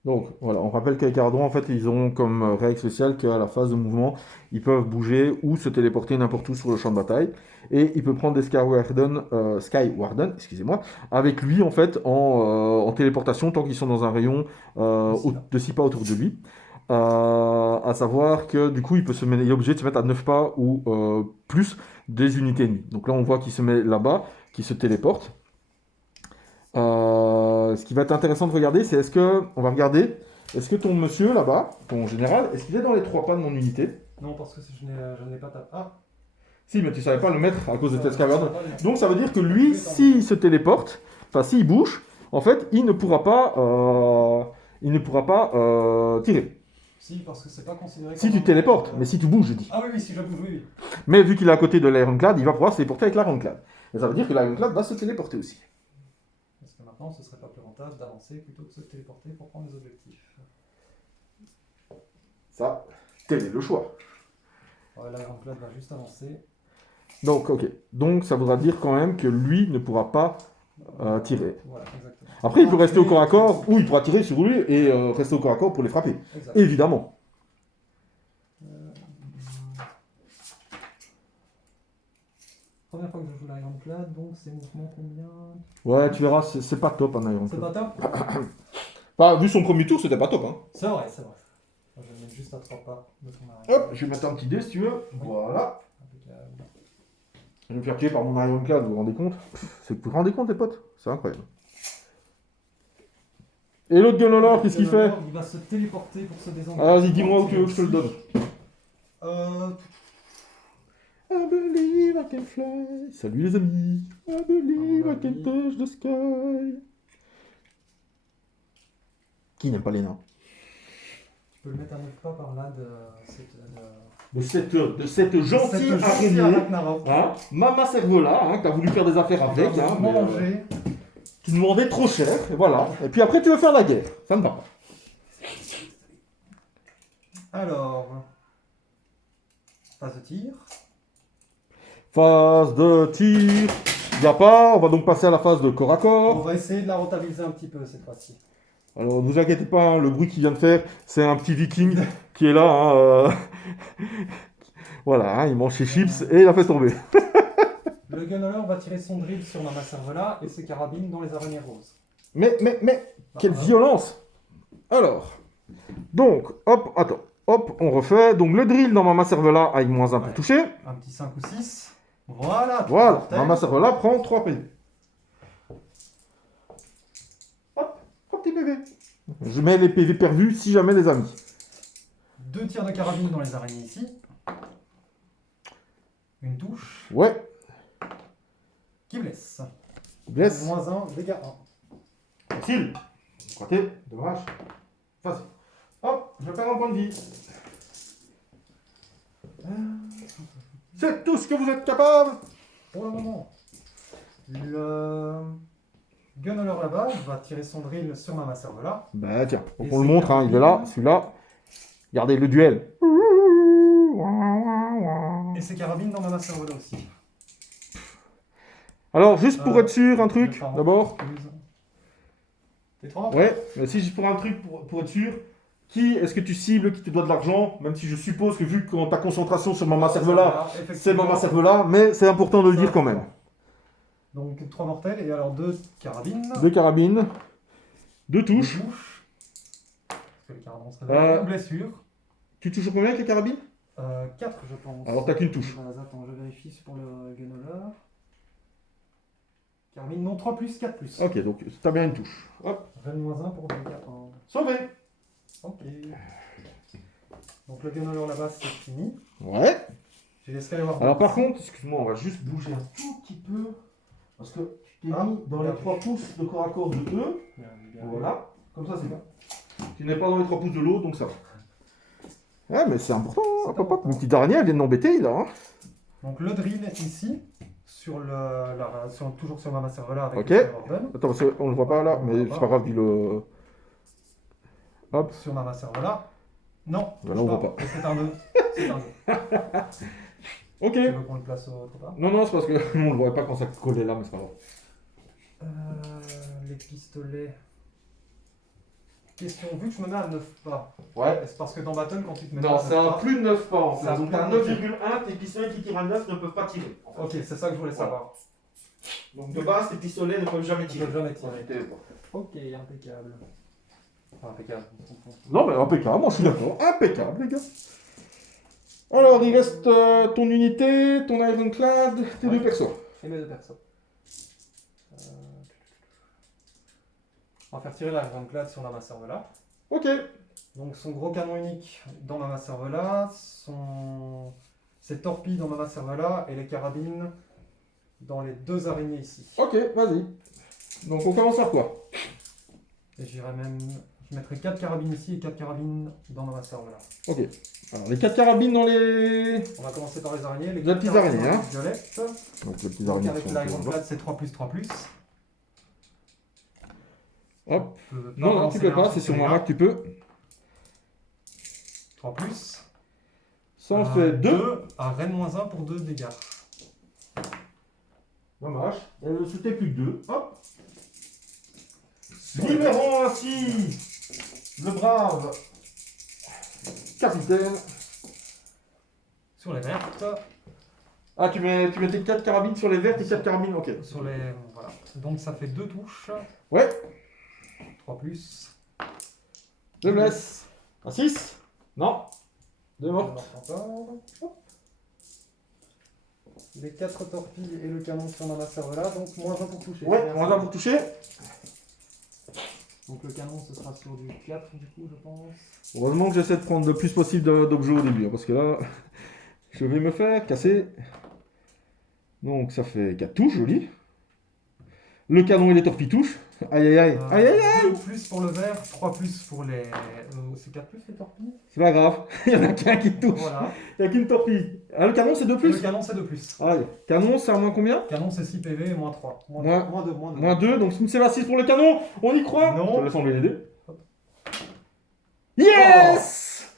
Donc voilà, on rappelle qu'avec Ardouin, en fait, ils ont comme règle spéciale qu'à la phase de mouvement, ils peuvent bouger ou se téléporter n'importe où sur le champ de bataille. Et il peut prendre des Skywarden, excusez-moi, avec lui en fait en téléportation tant qu'ils sont dans un rayon de 6 pas autour de lui. À savoir que du coup, il est obligé de se mettre à 9 pas ou plus des unités ennemies. Donc là, on voit qu'il se met là-bas, qu'il se téléporte. Ce qui va être intéressant de regarder, c'est est-ce que ton monsieur là-bas, ton général, est-ce qu'il est dans les 3 pas de mon unité? Non, parce que je n'ai pas tapé. Ah! Si, mais tu savais pas le mettre à cause de tes Skywarden. Donc ça veut dire que lui, s'il se téléporte, enfin s'il bouge, en fait, il ne pourra pas tirer. Si, parce que c'est pas considéré Si comme tu téléportes, mais si tu bouges, je dis. Ah oui, si je bouge, oui. Mais vu qu'il est à côté de l'Ironclad, il va pouvoir se téléporter avec l'Ironclad. Et ça veut dire que l'Ironclad va se téléporter aussi. Parce que maintenant, ce serait pas plus rentable d'avancer plutôt que de se téléporter pour prendre des objectifs. Ça, tel est le choix. L'Ironclad va juste avancer. Donc, ok. Donc, ça voudra dire quand même que lui ne pourra pas tirer. Voilà, exactement. Après, il peut rester au corps à corps, ou il pourra tirer sur lui et rester au corps à corps pour les frapper. Exact. Évidemment. Première fois que je joue l'Ironclad, donc c'est mouvement combien? Ouais, tu verras, c'est pas top un Ironclad. C'est pas top? Bah, vu son premier tour, c'était pas top. Hein. C'est vrai, c'est vrai. Je vais le mettre juste à 3 pas de ton Ironclad. Hop, je vais mettre un petit dé si tu veux. Voilà. Impeccable. Je vais me faire tuer par mon Ironclad, vous vous rendez compte? Vous vous rendez compte, les potes? C'est incroyable. Et l'autre Gunner, qu'est-ce qu'il fait? Il va se téléporter pour se désengager. Ah, vas-y, dis-moi où tu veux que je te le donne. I believe I can fly. Salut les amis. I believe I can touch the sky. Qui n'aime pas les nains? Tu peux le mettre à 9 pas par là de cette gentille araignée, hein, Mama Cervola, hein, qui a voulu faire des affaires avec, hein, mais, qui nous vendait trop cher, et voilà. Et puis après, tu veux faire la guerre, ça ne va pas. Alors, phase de tir. Phase de tir, il n'y a pas, on va donc passer à la phase de corps à On corps. va essayer de la rentabiliser un petit peu cette fois-ci. Alors, ne vous inquiétez pas, hein, le bruit qu'il vient de faire, c'est un petit viking qui est là, hein, voilà, hein, il mange ses chips et il a fait tomber. Le Gunner va tirer son drill sur Mama Cervola et ses carabines dans les araignées roses. Mais, quelle violence! Alors, donc, hop, attends, hop, on refait. Donc, le drill dans Mama Cervola avec -1 pour toucher. Un petit 5 ou 6. Voilà. Voilà, Mama Cervola prend 3 PV. Hop, 3 petits PV. Je mets les PV perdus si jamais les amis. 2 tirs de carabine dans les araignées ici. Une touche Ouais. qui blesse. Blesse. Moins 1, dégâts 1. Facile. Raté. Dommage. Facile. Hop, je perds un point de vie. C'est tout ce que vous êtes capable. Pour le moment. Le gunner là-bas va tirer son drill sur ma Macervola. Bah tiens, Et on le c'est montre, hein, il est là, celui-là. Regardez le duel. Et ses carabines dans ma Macervola aussi. Alors, juste pour être sûr, un truc, Pardon. d'abord. T'es 3 Ouais, mais si juste pour un truc, pour être sûr, qui est-ce que tu cibles, qui te doit de l'argent, même si je suppose que vu que ta concentration sur Mama Cervela, c'est Mama Cervela, mais c'est important de le dire quand même. Donc 3 mortels et alors 2 carabines. 2 carabines, 2 touches. Parce que les carabines seraient une blessure. Tu touches combien avec les carabines? 4 je pense. Alors t'as qu'une touche. Attends, je vérifie pour le gunner. Carabine, non, 3 plus, 4 plus. Ok, donc t'as bien une touche. Hop. -1 pour dégâts 1. Sauvé. Ok. Donc le gunner là-bas c'est fini. Ouais. Je laisserai aller voir. Alors par contre, excuse-moi, on va juste bouger un tout petit peu. Parce que tu t'es mis dans les 3 pouces de corps à corps de eux. Voilà. Comme ça c'est bon. Tu n'es pas dans les 3 pouces de l'autre, donc ça va. Ouais, mais c'est important. Hop, hop, hop. Mon petit araignée, elle vient de m'embêter là. Hein. Donc le drill est ici. Toujours sur ma Macervola avec Ok. le Warden. Attends, parce qu'on le voit pas là, mais c'est pas grave, dis-le. Hop. Sur ma Macervola. Non, Là, on voit pas. C'est un 2. C'est un 2. Ok. Tu veux qu'on le place autre part? Non, non, c'est parce que on le voit pas quand ça collait là, mais c'est pas grave. Les pistolets. Question, vu que je me mets à 9 pas. Ouais. C'est parce que dans Battle, quand tu te mets Non, à c'est 9 un pas. plus de 9 pas en fait. C'est un Donc plus à de 9,1, tes pistolets qui tirent à 9 ne peuvent pas tirer. Ok, c'est ça que je voulais savoir. Donc de base, tes pistolets ne peuvent jamais tirer. Ils peuvent jamais tirer. On était pas. Ok, impeccable. Enfin, impeccable. Non, mais impeccable, moi je suis d'accord. Impeccable, les gars. Alors, il reste ton unité, ton Ironclad, tes Ouais. 2 persos. Et mes 2 persos. On va faire tirer la Ironclad sur la Macervola. Ok. Donc son gros canon unique dans ma Macervola, ses torpilles dans ma Macervola et les carabines dans les 2 araignées ici. Ok, vas-y. Donc on commence par quoi? Et je mettrai 4 carabines ici et 4 carabines dans ma Macervola. Ok. Alors les 4 carabines dans les... On va commencer par les araignées. Les petites araignées, hein. Violettes. Donc les petites Donc araignées avec sont... l'Ironclad, c'est 3 plus 3 plus. Hop. Je peux Non, non, tu peux pas, c'est sur ma rack, tu peux. 3 plus. Ça en fait 2. À Rennes -1 pour 2 dégâts. Dommage. C'était plus que 2. Hop. Libérons ainsi le brave capitaine. Sur les vertes. Ah, tu mets tes 4 carabines sur les vertes et 4 carabines, ok. Sur les. Voilà. Donc ça fait 2 touches. Ouais. 3 plus. Je blesse. Un 6. Non. 2 mortes. Encore. Hop. Les 4 torpilles et le canon sur ma Macervola, donc -1 pour toucher. Ouais, on va pour toucher. Donc le canon ce sera sur du 4 du coup je pense. Heureusement que j'essaie de prendre le plus possible d'objets au début, hein, parce que là, je vais me faire casser. Donc ça fait 4 touches, joli. Le canon et les torpilles touchent. Aïe aïe aïe. Aïe aïe aïe. 2 plus pour le vert, 3 plus pour les. C'est 4 plus les torpilles. C'est pas grave, il y en a qu'un qui touche. Voilà. Il n'y a qu'une torpille. Ah, le canon c'est 2 Et plus. le canon c'est 2 plus. Aïe. Canon c'est à moins combien? Canon c'est 6 PV et -3. Moins- -2. Moins 2, donc c'est pas 6 pour le canon. On y croit? Non. Je te laisse enlever les dés. Yes.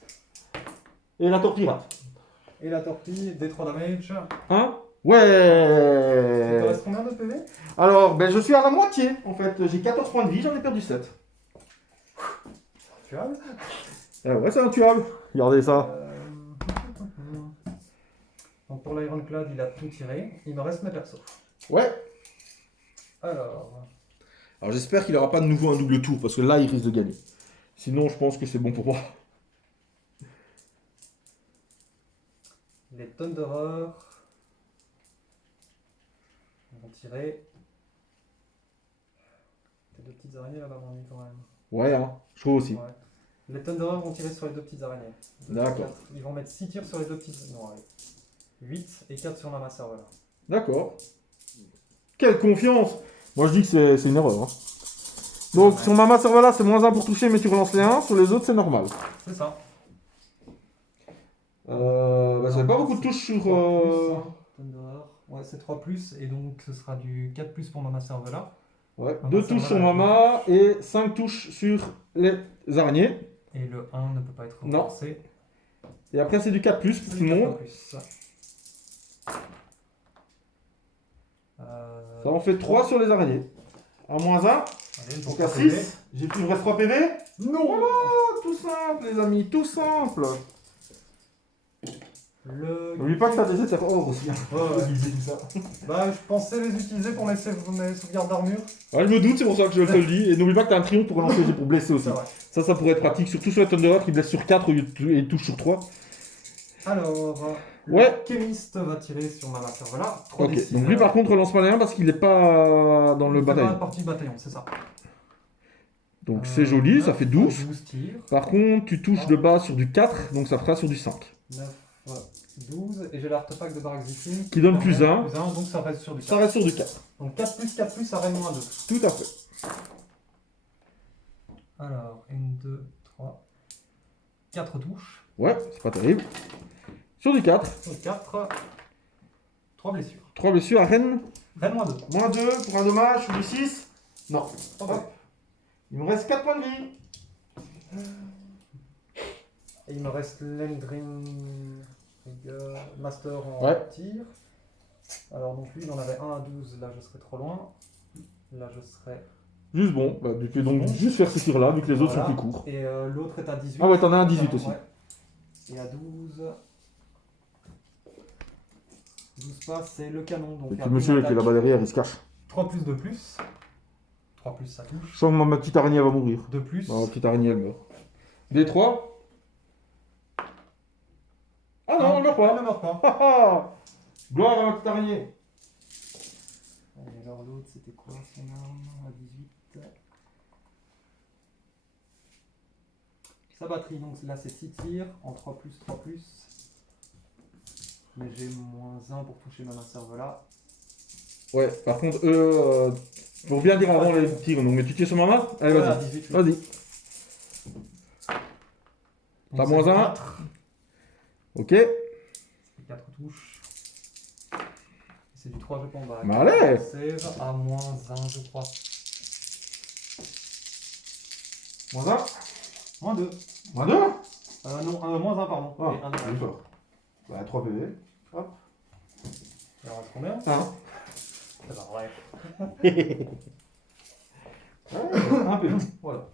Et la torpille rate. Et la torpille, D3 damage. Hein? Il te Ouais. reste combien de PV? Alors, ben, je suis à la moitié en fait. J'ai 14 points de vie, j'en ai perdu 7. Tu as Ouais, c'est intuable. Regardez ça. Donc pour l'Ironclad, il a tout tiré. Il me reste mes persos. Ouais. Alors, Alors j'espère qu'il n'aura pas de nouveau un double tour, parce que là, il risque de gagner. Sinon, je pense que c'est bon pour moi. les Thunderers vont tirer. T'as 2 petites araignées là-bas, mon ami, quand même. Ouais, hein. Je trouve aussi. Ouais. Les Thunderers vont tirer sur les 2 petites araignées. D'accord. Ils vont mettre 6 tirs sur les 2 petites. Non, allez. 8 et 4 sur la Macervola. D'accord. Quelle confiance! Moi je dis que c'est une erreur. Hein. Donc sur Mama Servala, c'est -1 pour toucher, mais tu relances les 1. Sur les autres, c'est normal. C'est ça. J'avais pas beaucoup de touches sur. 3+, Thunder. Ouais, c'est 3+, et donc ce sera du 4+ pour Mama Servala. Ouais, Mama 2 touches sur Servala, Mama et 5 touches sur les araignées. Et le 1 ne peut pas être Non. renforcé. Et après, c'est du 4+, pour tout le monde. 4+. Ça en fait 3 sur les araignées. Un -1. Allez, Donc à 6. J'ai plus, il me reste 3 PV. Non. Voilà, tout simple, les amis, tout simple. N'oublie pas que ça des terres or aussi. Hein. Ouais. Utiliser tout ça. Bah, je pensais les utiliser pour mes sauvegardes d'armure. Ouais, je me doute, c'est pour ça que je te le dis. Et n'oublie pas que t'as un triomphe pour relancer pour blesser aussi. C'est vrai. Ça pourrait être pratique, surtout sur les Thunderheart qui blesse sur 4 et il touche sur 3. Alors, Ouais. le Kémiste va tirer sur Mama Servala. Ok, donc lui par contre relance pas les 1 parce qu'il est pas dans le Pas bataillon. partie du bataillon, c'est ça. Donc c'est joli, ça fait 12. 12 tirs. Par contre, tu touches de base sur du 4, donc ça fera sur du 5. 9, 12. Et j'ai l'artefact de Baraxifine. Qui donne +1. Donc ça reste sur du 4. Ça reste sur du 4. Donc 4+, ça reste -2. Tout à fait. Alors, 1, 2, 3, 4 touches. Ouais, c'est pas terrible. Sur du 4. Donc 4, 3 blessures. 3 blessures à Rennes. Rennes -2. -2 pour un dommage sur du 6. Non. Oh, Hop. Il me reste 4 points de vie. Et il me reste l'Endring Master en Ouais. tir. Alors donc lui il en avait 1 à 12, là je serais trop loin. Là je serais... Juste bon, bah, tu fais donc juste faire ce tir là, vu que les autres Voilà. sont plus courts. Et l'autre est à 18. Ah ouais, t'en as un 18 aussi. Ouais. Et à 12... 12 pas, c'est le canon. Donc Le petit monsieur qui est là-bas derrière, il se cache. 3+, 2+. 3+, ça touche. Je sens que ma petite araignée va mourir. 2+. Non, la petite araignée elle meurt. D3. Ah non, elle meurt Elle pas. ne meurt pas. Ha, ha. Gloire à ma petite araignée. Et alors l'autre c'était quoi son arme à 18. Sa batterie, donc là c'est 6 tirs en 3+, 3+. Mais j'ai -1 pour toucher Mama Servala. Ouais, par contre, eux, faut bien dire avant les tirs. Donc, mais tu tires sur Mama. Allez, Voilà, vas-y. 18. Vas-y. T'as Donc, c'est -1. 4. Ok. 4 touches. C'est du 3 je pense. Bah, Mais allez. Save à -1 je crois. -1. -2. -2. Non, -1 pardon. Ah, Et un de il est fort. Bah, 3 PV. Hop. Il en reste combien 1. C'est pas vrai. 1 PV. Voilà.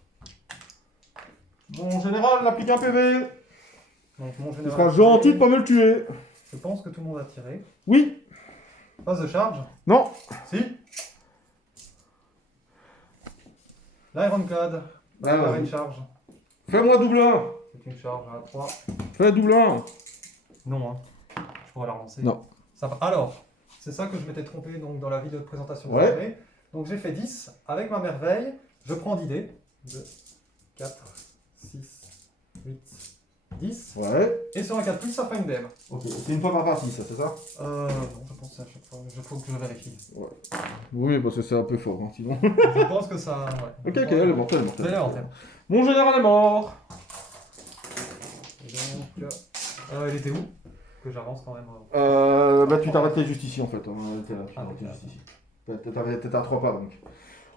Mon général, n'applique un PV. Donc mon Tu général. seras gentil de pas me le tuer. Je pense que tout le monde a tiré. Oui. Phase de charge. Non. Si. L'Iron Code. Ah, Faire vas-y. une charge. Fais-moi double 1. C'est une charge à 3. Fais double 1. Non, hein. Je pourrais la relancer. Non. Ça va. Alors, c'est ça que je m'étais trompé donc, dans la vidéo de présentation de Ouais. l'armée. Donc j'ai fait 10. Avec ma merveille, je prends d'idée. 2, 4, 6, 8, 10. Ouais. Et sur un 4+, ça fait une DM. Ok. C'est une fois par partie, ça, c'est ça? Non, je pense à chaque fois. Il faut que je vérifie. Oui, parce que c'est un peu fort, hein, sinon. Je pense que ça. Ouais. Ok, elle est mortelle, C'est mortel. Mon général est mort. Et donc, elle était où? Que j'avance quand même. Bah, tu t'arrêtais juste ici en fait. Hein. T'es là, tu Ah, t'arrêtais ok. juste ici. T'étais à 3 pas donc.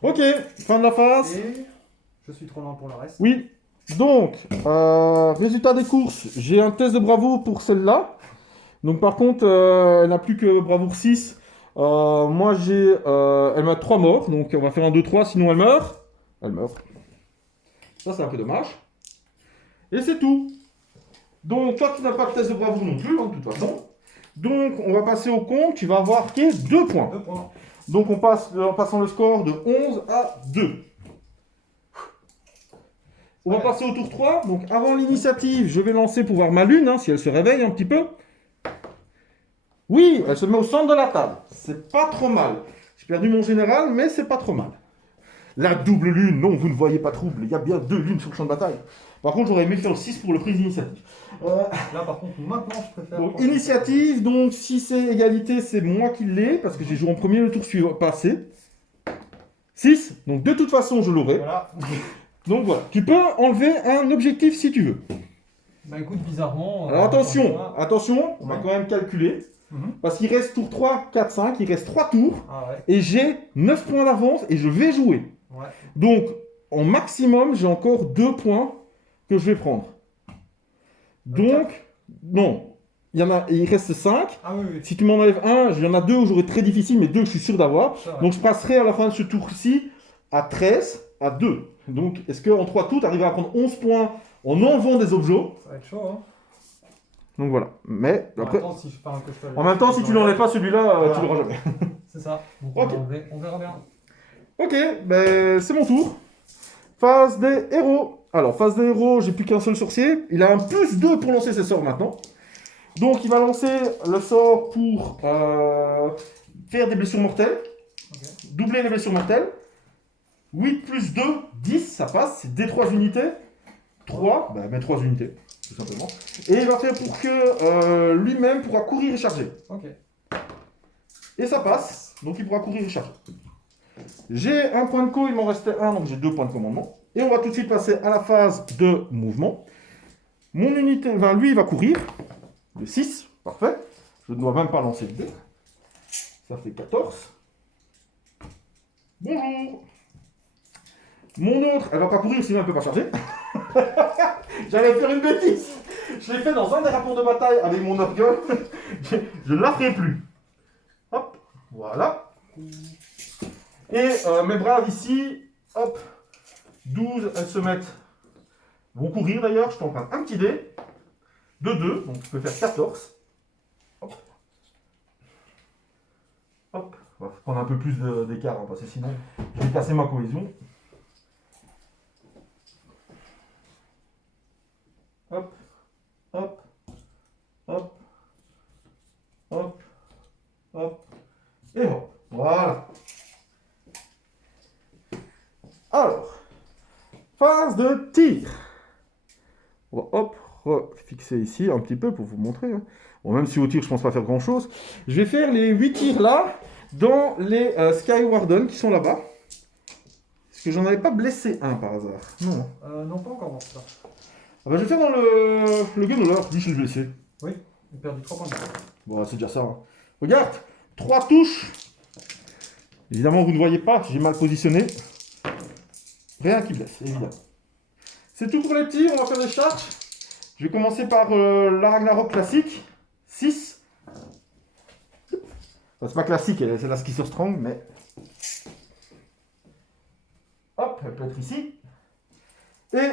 Ok, fin de la phase. Et je suis trop loin pour le reste. Oui, donc, résultat des courses. J'ai un test de bravoure pour celle-là. Donc, par contre, elle n'a plus que bravoure 6. Moi, elle m'a 3 morts. Donc, on va faire un 2-3, sinon elle meurt. Elle meurt. Ça, c'est un peu dommage. Et c'est tout. Donc, toi, tu n'as pas de test de bravoure non plus, hein, de toute façon. Donc, on va passer au compte. Tu vas avoir marqué 2 points. 2 points. Donc, on passe en passant le score de 11 à 2. On va passer au tour 3. Donc, avant l'initiative, je vais lancer pour voir ma lune, hein, si elle se réveille un petit peu. Oui, elle se met au centre de la table. C'est pas trop mal. J'ai perdu mon général, mais c'est pas trop mal. La double lune, non, vous ne voyez pas trouble. Il y a bien 2 lunes sur le champ de bataille. Par contre, j'aurais aimé faire le 6 pour le prise d'initiative. Là, par contre, maintenant, je préfère. Donc, initiative, donc si c'est égalité, c'est moi qui l'ai, parce que j'ai joué en premier le tour suivant passé. 6. Donc de toute façon, je l'aurai. Voilà. Donc voilà. Tu peux enlever un objectif si tu veux. Bah écoute, bizarrement... Alors attention, encore attention, on va Ouais. quand même calculer. une fois. Parce qu'il reste tour 3, 4, 5. Il reste 3 tours. Ah ouais. Et j'ai 9 points d'avance et je vais jouer. Ouais. Donc, en maximum, j'ai encore 2 points que je vais prendre. Donc, non. Il reste 5. Ah oui, oui. Si tu m'en enlèves un, il y en a 2 où j'aurai très difficile, mais 2 que je suis sûr d'avoir. C'est vrai. Donc, je passerai à la fin de ce tour-ci à 13, à 2. Donc, est-ce qu'en 3 tours, tu arriveras à prendre 11 points en enlevant des objets? Ça va être chaud, hein. Donc voilà. Mais après, En même temps, si tu l'enlèves pas celui-là, Voilà. tu l'auras jamais. C'est ça. Donc Ok. on verra bien. Ok, ben c'est mon tour. Phase des héros. Alors, phase des héros, j'ai plus qu'un seul sorcier. Il a un plus 2 pour lancer ses sorts maintenant. Donc, il va lancer le sort pour faire des blessures mortelles. Ok. Doubler les blessures mortelles. 8 plus 2, 10, ça passe. C'est des 3 unités. 3, bah, mais 3 unités, tout simplement. Et il va faire pour que lui-même pourra courir et charger. Ok. Et ça passe, donc il pourra courir et charger. J'ai un point de co, il m'en restait un, donc j'ai 2 points de commandement. Et on va tout de suite passer à la phase de mouvement. Mon unité, lui, il va courir. Le 6, parfait. Je ne dois même pas lancer le dé. Ça fait 14. Bonjour. Mon autre, elle va pas courir, sinon elle peut pas charger. J'allais faire une bêtise. Je l'ai fait dans un des rapports de bataille avec mon orgueil. Je ne la ferai plus. Hop, voilà. Et mes braves ici, hop, 12, elles se mettent, vont courir d'ailleurs, je t'emprunte un petit dé, de 2, donc tu peux faire 14. Hop. Hop, on va prendre un peu plus d'écart, hein, parce que sinon, je vais casser ma cohésion. Hop, hop, hop, hop, hop, et hop, voilà. Alors, phase de tir. On va hop, refixer ici un petit peu pour vous montrer. Hein. Bon, même si au tir, je pense pas faire grand chose. Je vais faire les 8 tirs là, dans les Skywarden qui sont là-bas. Est-ce que j'en avais pas blessé un par hasard? Non. Non, pas encore dans ça. Ah bah, je vais faire dans le gunner, lui je l'ai blessé. Oui, il a perdu 3 points de vie. Bon, c'est déjà ça. Hein. Regarde, 3 touches. Évidemment, vous ne voyez pas, j'ai mal positionné. Rien qui blesse, évidemment. C'est tout pour les tirs, on va faire des charges. Je vais commencer par la Ragnarok classique. 6. Enfin, c'est pas classique, c'est la Skisser Strong, mais... Hop, elle peut être ici. Et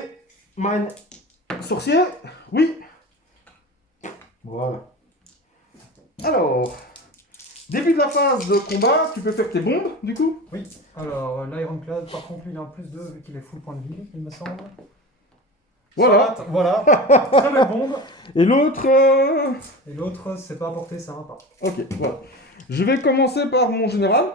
Mine Sorcier, oui. Voilà. Alors, début de la phase de combat, tu peux faire tes bombes, du coup. Oui, alors l'Ironclad, par contre, lui, il a un plus 2 vu qu'il est full point de vie, il me semble. Voilà. Voilà, très belle bombe. Et l'autre... Et l'autre, c'est pas à portée, ça va pas. Ok, voilà. Je vais commencer par mon général.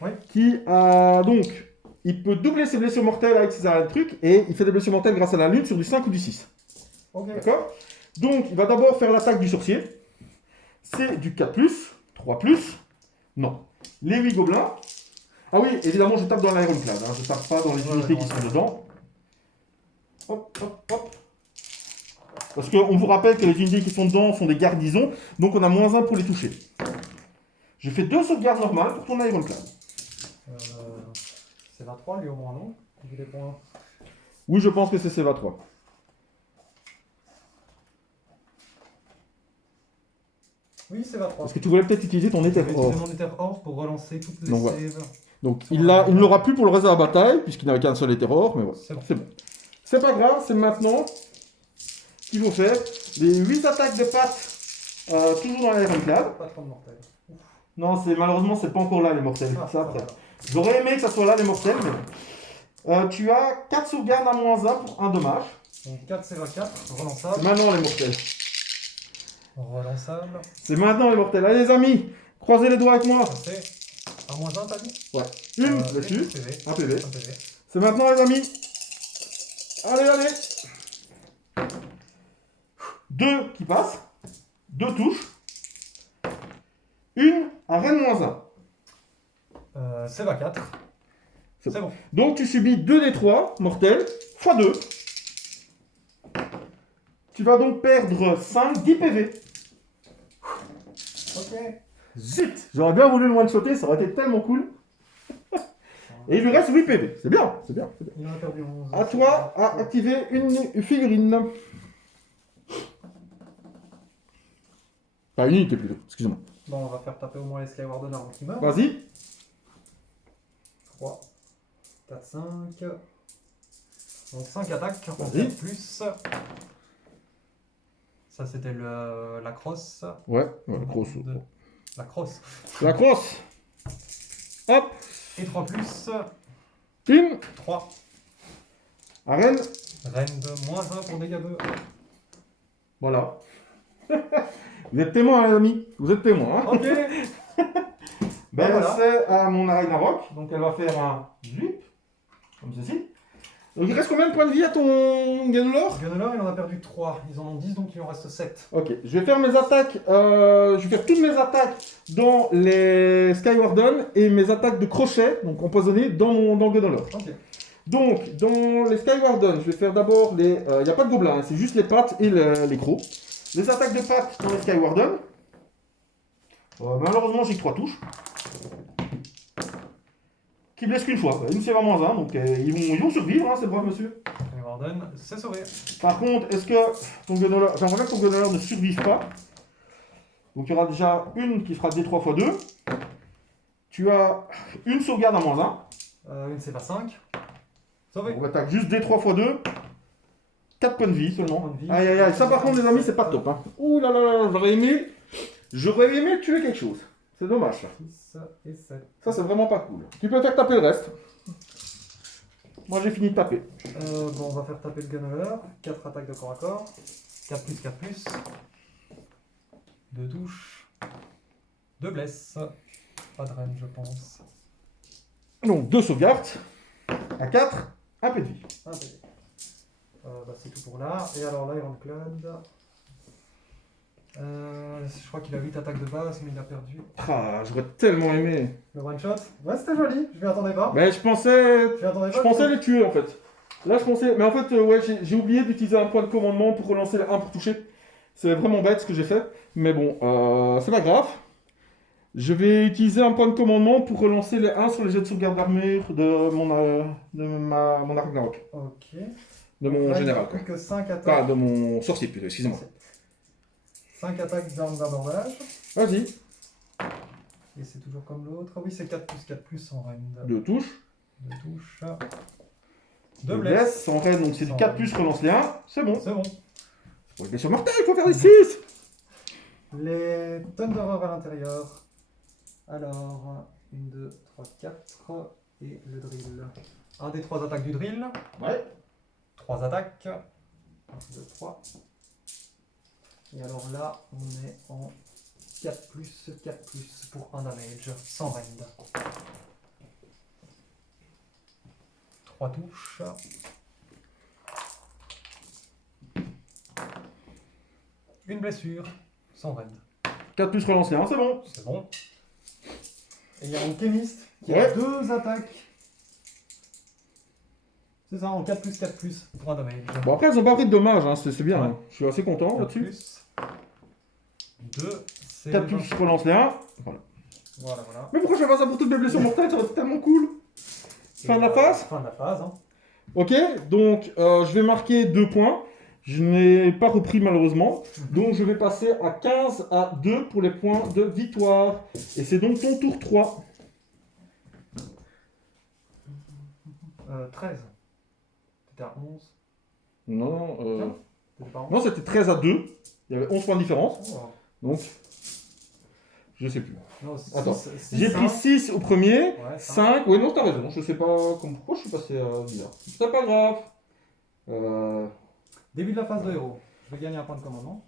Oui. Qui a donc... Il peut doubler ses blessures mortelles avec ses arrêts de trucs. Et il fait des blessures mortelles grâce à la lune sur du 5 ou du 6. Ok. D'accord? Donc, il va d'abord faire l'attaque du sorcier. C'est du 4+, 3+. Non. Les 8 gobelins. Ah oui, évidemment, je tape dans l'Ironclad. Hein. Je tape pas dans les unités qui sont dedans. Hop, hop, hop. Parce qu'on vous rappelle que les unités qui sont dedans sont des garnisons. Donc, on a -1 pour les toucher. Je fais 2 sauvegardes normales pour ton Ironclad. C'est 23, lui, au moins, non? Il est des points. Oui, je pense que c'est CV3. Oui, c'est 23. Parce que tu voulais peut-être utiliser ton Je Ether vais utiliser Or. mon Ether Or pour relancer toutes les Donc, voilà. saves. Donc il ne l'aura plus pour le reste de la bataille, puisqu'il n'avait qu'un seul Ether Or, mais voilà, C'est bon. c'est bon. C'est pas grave, c'est maintenant qu'il faut faire les 8 attaques de pattes, toujours dans l'Ironclad. Pas trop de mortels. Non, malheureusement, c'est pas encore là les mortels. Ah, Ça après. voilà. J'aurais aimé que ça soit là les mortels, mais bon. Tu as 4 sauvegardes à -1 pour un dommage. Donc 4 CV4, C'est relançable. maintenant les mortels. Relançable. C'est maintenant les mortels. Allez les amis, croisez les doigts avec moi. C'est à -1, t'as dit? Ouais. Une Oui, dessus, PV. un PV. Un PV. C'est maintenant les amis. Allez, allez. 2 qui passent. 2 touches. Une à Rennes -1. CV4. C'est C'est bon. Donc tu subis 2d3 mortels, x 2. Tu vas donc perdre 5, 10 PV. Ok. Zut, j'aurais bien voulu le one-shotter, ça aurait été tellement cool. Et il lui reste 8 PV. C'est bien, c'est bien, c'est bien. Il en a perdu 11. À toi à activer une figurine. Pas une unité plutôt, excusez-moi. Bon, on va faire taper au moins les Skywardens avant qu'ils meurent. Vas-y. 3, 4, 5. Donc 5 attaques, en Vas-y. 4 plus. Ça c'était la crosse. Ouais, la crosse. La crosse. La crosse. Hop, Et 3 plus. une. 3. Arène. Reine de moins 1 pour dégâts 2. Voilà. Vous êtes témoins, les amis. Vous êtes témoins. Hein. Ok. Ben, voilà. c'est à mon Arena Rock. Donc elle va faire un zip. Comme ceci. Donc il reste combien de points de vie à ton Ganolor? Gunelor, il en a perdu 3. Ils en ont 10, donc il en reste 7. Ok, je vais faire mes attaques. Je vais faire toutes mes attaques dans les Skywardens et mes attaques de crochet, donc empoisonnées, dans le Ganolor. Ok. Donc, dans les Skywardens, je vais faire d'abord les. Il n'y a pas de gobelins, hein, c'est juste les pattes et les crocs. Les attaques de pattes dans les Skywardens. Malheureusement, j'ai que 3 touches. Qui blessent qu'une fois. Une c'est vraiment un, donc ils vont survivre, hein, ces braves monsieur. Skywardens, c'est sauvé. Par contre, est-ce que ton Gunolor. J'aimerais bien que ton Gunolor ne survive pas. Donc, il y aura déjà une qui fera D3 x 2. Tu as une sauvegarde à moins 1. Une c'est pas 5. Sauvé. On attaque juste D3 x 2. 4 points de vie seulement. Points de vie. Aïe aïe aïe, ça par contre les amis c'est pas top. Hein. Ouh là là là, j'aurais aimé tuer quelque chose. C'est dommage ça. 6 et 7. Ça c'est vraiment pas cool. Tu peux faire taper le reste. Moi j'ai fini de taper. Bon, on va faire taper le Gunelor. 4 attaques de corps à corps. 4 plus, 4 plus. 2 touches. 2 blesses. Pas de reine, je pense. Donc 2 sauvegardes. À 4, un peu de vie. Ah, bah, c'est tout pour là. Et alors là, Ironclad. Je crois qu'il a 8 attaques de base, mais il a perdu. Ah, j'aurais tellement aimé. Le one shot. Ouais, c'était joli. Je m'y attendais pas. Mais je pensais Je m'y attendais pas. les tuer en fait. Là je pensais. Mais en fait, ouais, j'ai oublié d'utiliser un point de commandement pour relancer les 1 pour toucher. C'est vraiment bête ce que j'ai fait. Mais bon, c'est pas grave. Je vais utiliser un point de commandement pour relancer les 1 sur les jets de sauvegarde d'armure de mon Ragnarok. Ok. De mon Là, il général n'y a quoi. plus que 5 Pas attaques. de mon sorcier plutôt, excusez-moi. 5 attaques d'armes d'abordage. Vas-y, Et c'est toujours comme l'autre. Ah oui, c'est 4 plus 4 plus en reine. 2 touches. 2 touches. 2 2 blesses. blesses, sans raid, donc c'est du 4 plus, relance les 1. C'est bon. C'est bon. Pour les blessures mortelles, il faut faire des 6. Les Thunderer à l'intérieur. Alors, 1, 2, 3, 4. Et le drill. Un des 3 attaques du drill. Ouais. 3 attaques. 1, 2, 3. Et alors là, on est en 4 plus pour un damage, sans rend. 3 touches. Une blessure, sans rend. 4 plus, relance les 1, c'est bon. C'est bon. Et il y a un chemiste qui Ouais. a 2 attaques. C'est ça, en 4 plus pour un damage. Bon, après, ils ont pas pris de dommages, hein, c'est bien. Ouais. Hein. Je suis assez content 4 là-dessus. plus 2, c'est 4 plus, relance les 1. Voilà. Voilà, voilà. Mais pourquoi je fais pas ça pour toutes mes blessures mortelles? Ça aurait été tellement cool. Fin de la phase. Fin de la phase, hein. Ok, donc je vais marquer 2 points. Je n'ai pas repris malheureusement. Donc je vais passer à 15 à 2 pour les points de victoire. Et c'est donc ton tour 3. 13. T'étais à 11. Non, T'étais pas à 11. non c'était 13 à 2. Il y avait 11 points de différence. Oh. Donc, je sais plus. Non, Attends, six, J'ai pris 6 au premier, Ouais, 5. Oui, non, t'as raison. Je sais pas pourquoi je suis passé à bizarre. C'est pas grave. Début de la phase de héros. Je vais gagner un point de commandement.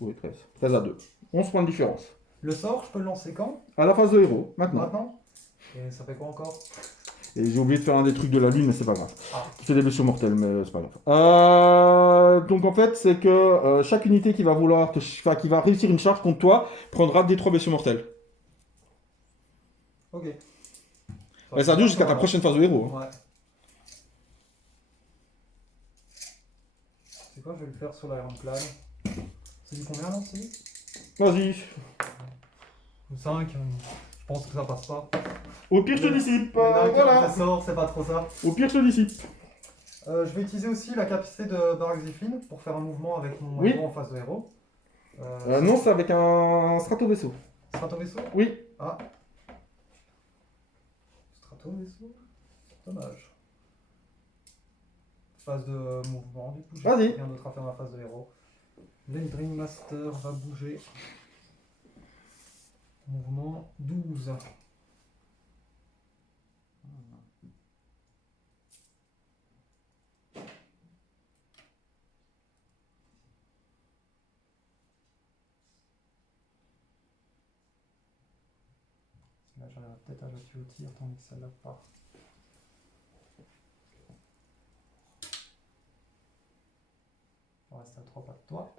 Oui, 13. 13 à 2. 11 points de différence. Le sort, je peux le lancer quand? À la phase de héros, maintenant. Maintenant. Et ça fait quoi encore? Et j'ai oublié de faire un des trucs de la lune, mais c'est pas grave. Ah. Qui fait des blessures mortelles, mais c'est pas grave. Donc en fait, c'est que chaque unité qui va qui va réussir une charge contre toi prendra des 3 blessures mortelles. Ok. Ouais, ça dure jusqu'à ta prochaine phase de héros. Hein. Ouais. C'est quoi, je vais le faire sur l'Ironclad. C'est du combien, non, c'est dit Vas-y. 5, je pense que ça passe pas. Au pire, je te dissipe. Voilà. C'est pas trop ça. Au pire, je te dissipe. Je vais utiliser aussi la capacité de Baraxifine pour faire un mouvement avec mon héros en face de héros. Non, c'est avec un stratovaisseau. Stratovaisseau. Oui. Ah. Stratovaisseau. Dommage. Phase de mouvement, du coup. J'ai Vas-y. rien d'autre à faire dans la phase de héros. L'Endring Master va bouger. Mouvement 12. Là, j'arrive peut-être à le tuer au tir, tandis que celle-là part. On reste à 3 pas de toi.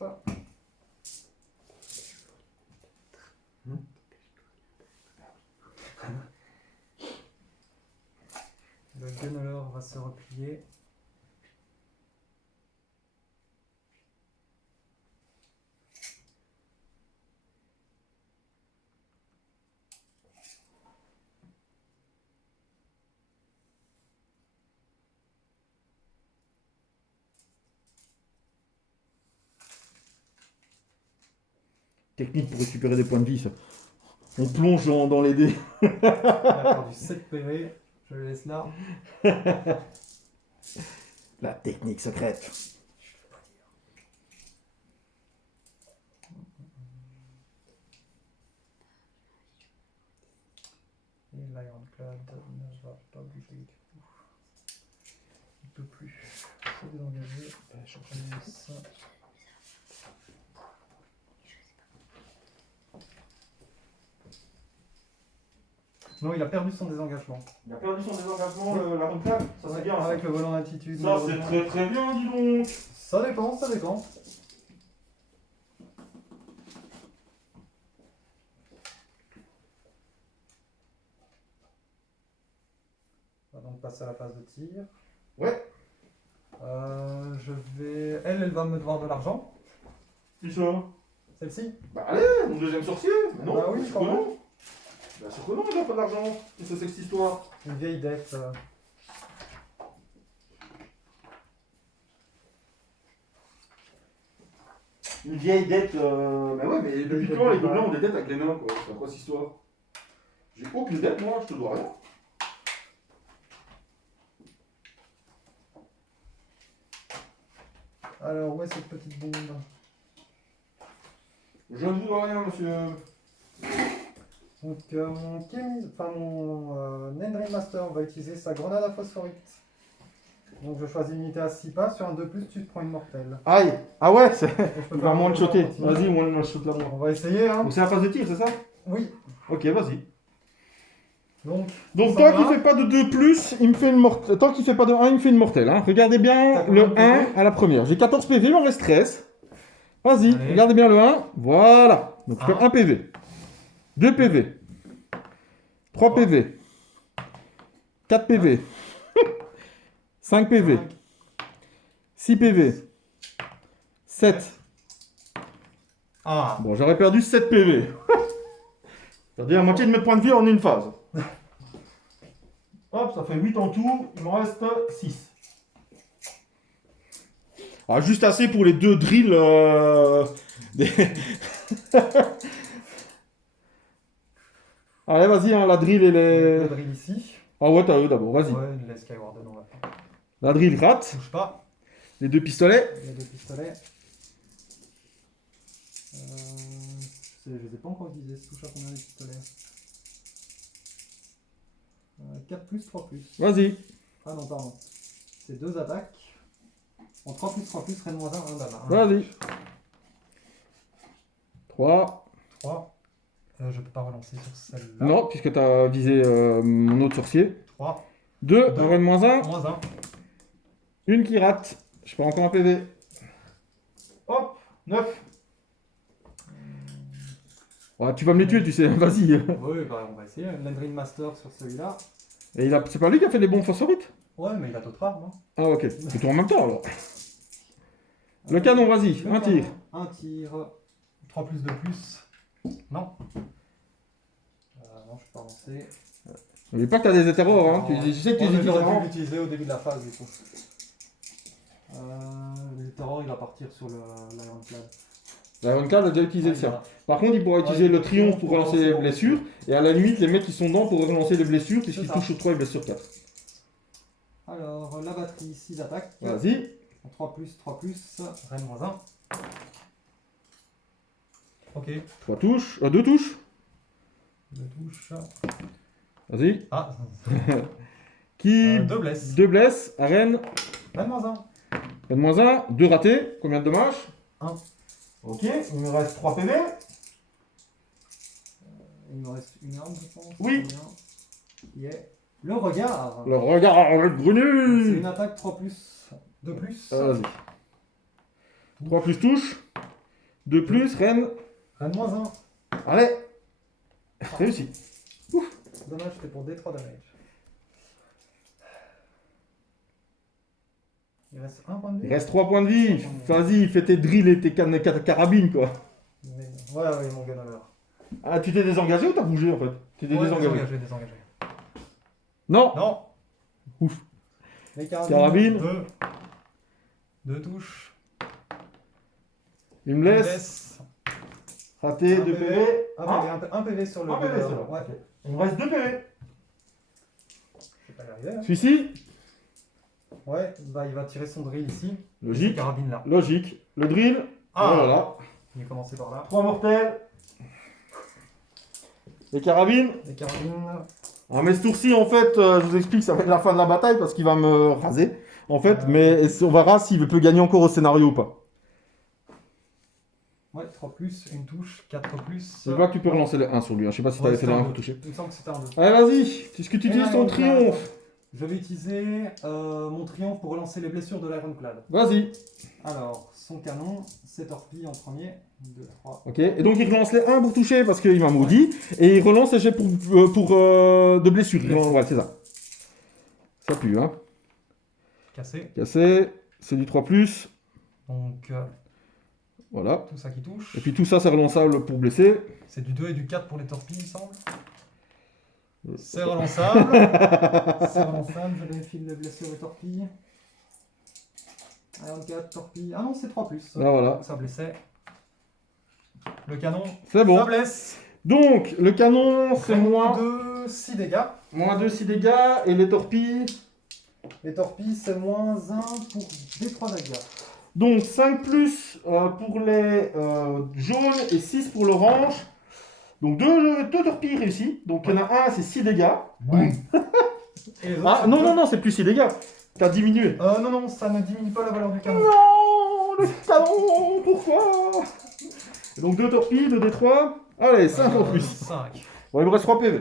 Hop. Le Gunneler va se replier. Technique pour récupérer des points de vie, ça. On plonge dans les dés. Il a perdu 7 PV. Je le laisse là. La technique secrète. Et l'Ironclad ne va pas bouger du tout. Il ne peut plus se désengager. Ça. Non, il a perdu son désengagement. Il a perdu son désengagement, la Ronclad. Ça, c'est bien. Avec le volant d'altitude. Ça, c'est très très bien, dis donc. Ça dépend, ça dépend. On va donc passer à la phase de tir. Ouais. Je vais. Elle va me devoir de l'argent. Qui ça? Celle-ci. Bah allez, mon deuxième sorcier. Mais non, Bah oui, sûr quand que même. non. Bien sûr que non, il a pas d'argent. Qu'est-ce que c'est que cette histoire? Une vieille dette. Une vieille dette. Mais ouais, mais depuis dette quand de les gobelins balle. ont des dettes avec les nains, quoi? C'est quoi cette histoire? J'ai aucune dette, moi, je te dois rien. Alors, où est cette petite bombe? Je ne vous dois rien, monsieur. Donc, mon Nendring Master va utiliser sa grenade à phosphorite. Donc, je choisis une unité à 6 pas. Sur un 2+, tu te prends une mortelle. Aïe. Ah ouais, Et je peux il faire va moins un le shotter. continu. Vas-y, moins le shot là. On va essayer, hein. Donc c'est la phase de tir, c'est ça? Oui. Ok, vas-y. Donc Donc ça tant va. qu'il fait pas de 2+, il me fait une mortelle. Tant qu'il fait pas de 1, il me fait une mortelle. Hein. Regardez bien T'as le combien de 1 PV? à la première. J'ai 14 PV, il m'en reste 13. Vas-y, Allez. regardez bien le 1. Voilà. Donc je Un. fais 1 PV. 2 PV. 3 PV. 4 PV. 5 PV. 6 PV. 7. Ah. Bon, j'aurais perdu 7 PV. C'est-à-dire la moitié de mes points de vie en une phase. Hop, ça fait 8 en tout, il m'en reste 6. Ah, juste assez pour les 2 drills. Allez, vas-y, hein, la drill et les. Le drill ici. Ah ouais, t'as eux d'abord, vas-y. Ouais, les Skyward on va faire. La drill rate, Bouge pas. les 2 pistolets. Il y a 2 pistolets. Je les ai pas encore utilisés. Ça touche à combien les pistolets 4 plus, 3 plus. Vas-y. Ah non, pardon. C'est 2 attaques. En 3 plus, 3 plus, Rennes moins 1, 1 dame. Vas-y. 3. 3. Je peux pas relancer sur celle-là. Non, puisque t'as visé mon autre sorcier. 3. 2, Deux. un run moins 1. Moins 1. Une qui rate. Je perds encore un PV. Hop. 9. Ouais, tu vas me les tuer, tu sais, vas-y. Oui, bah, on va essayer. Landry Master sur celui-là. Et c'est pas lui qui a fait les bombes phosphorites? Ouais, mais il a d'autres armes. Hein. Ah, ok. C'est tout en même temps alors. Le canon, vas-y, Le un tir. canon, un tir. 3 plus de plus. Non. Non, je peux pas lancer. N'oublie pas que t'as des hétéros, hein. Je sais que tu les utilises J'aurais vraiment. dû l'utiliser au début de la phase, du coup. Le terror, il va partir sur l'Ironclad. L'Ironclad a déjà utilisé le sien. Voilà. Par contre, il pourra utiliser le triomphe pour relancer les blessures. Et à la limite, les mecs qui sont dedans pourraient relancer les blessures puisqu'ils ça. touchent sur 3 et blessent sur 4. Alors, la batterie, 6 attaques. Vas-y. 3 plus, Rennes moins 1. Ok. 3 touches. 2 touches. 2 touches. Vas-y. Ah, Qui 2 blesses. 2 blesses. À Rennes. Rennes moins 1. Rennes moins 1. 2 ratés. Combien de dommages? 1. Ok, il me reste 3 PV. Il me reste une arme, je pense. Oui. Qui est le regard. Le regard avec C'est Grenu. une attaque 3 plus. 2 plus. Vas-y. 3 plus touche. 2 plus. Rennes. Rennes moins 1. Allez. Réussi. Dommage, c'était pour D3 damage. Il reste 1 point de vie. Il reste 3 points de vie. Vas-y, fais tes drills et tes carabines, quoi. Ouais, ouais, mon gunner. Ah, tu t'es désengagé ou t'as bougé en fait? Tu t'es désengagé. Désengagé. Non. Non. Ouf. Les Carabine. 2 touches. Il me laisse. Raté, 2 PV. Un PV sur le Un PV, gunner. c'est là. Ouais. Il me reste 2 PV. Je vais pas y arriver. Hein. Celui-ci. Ouais, bah il va tirer son drill ici. Logique. Carabine là. Logique. Le drill. Ah. Voilà. Il va commencer par là. 3 mortels. Les carabines. Les carabines. Ah, mais ce tour-ci, en fait, je vous explique, ça va être la fin de la bataille parce qu'il va me raser. En fait, mais on verra s'il peut gagner encore au scénario ou pas. Ouais, 3 plus, une touche, 4 plus. Je vois que tu peux relancer le 1 sur lui. Hein. Je sais pas si t'avais fait le 1 pour toucher. Il me semble que c'était un 2. Allez, vas-y. Puisque tu utilises ton triomphe. Je vais utiliser mon triomphe pour relancer les blessures de l'Ironclad. Vas-y. Alors, son canon, c'est torpille en premier. 2, 3. Ok. Et donc, il relance les 1 pour toucher parce qu'il m'a maudit. Et il relance les jets pour de blessures. Ouais, c'est ça. Ça pue, hein. Cassé. Cassé. C'est du 3+. Donc, Voilà. tout ça qui touche. Et puis tout ça, c'est relançable pour blesser. C'est du 2 et du 4 pour les torpilles, il me semble. C'est relançable. C'est relançable, je vérifie les blessures et torpilles. 44 torpilles. Ah non, c'est 3 plus. Là, voilà. Ça blessait. Le canon, C'est bon. ça blesse. Donc, le canon, c'est moins 2, 6 dégâts. moins 2, 6 dégâts. Et les torpilles. Les torpilles, c'est moins 1 pour des 3 dégâts. Donc, 5 plus pour les jaunes et 6 pour l'orange. Donc, 2 torpilles réussies. Donc, il y en a un, c'est 6 dégâts. Ouais. Et les autres, Ah, c'est non, deux. non, non, c'est plus 6 dégâts. T'as diminué. Non, non, ça ne diminue pas la valeur du canon. Non, le canon, pourquoi? Et donc, 2 torpilles, 2 D3. Allez, 5 en plus. 5. Bon, il me reste 3 PV.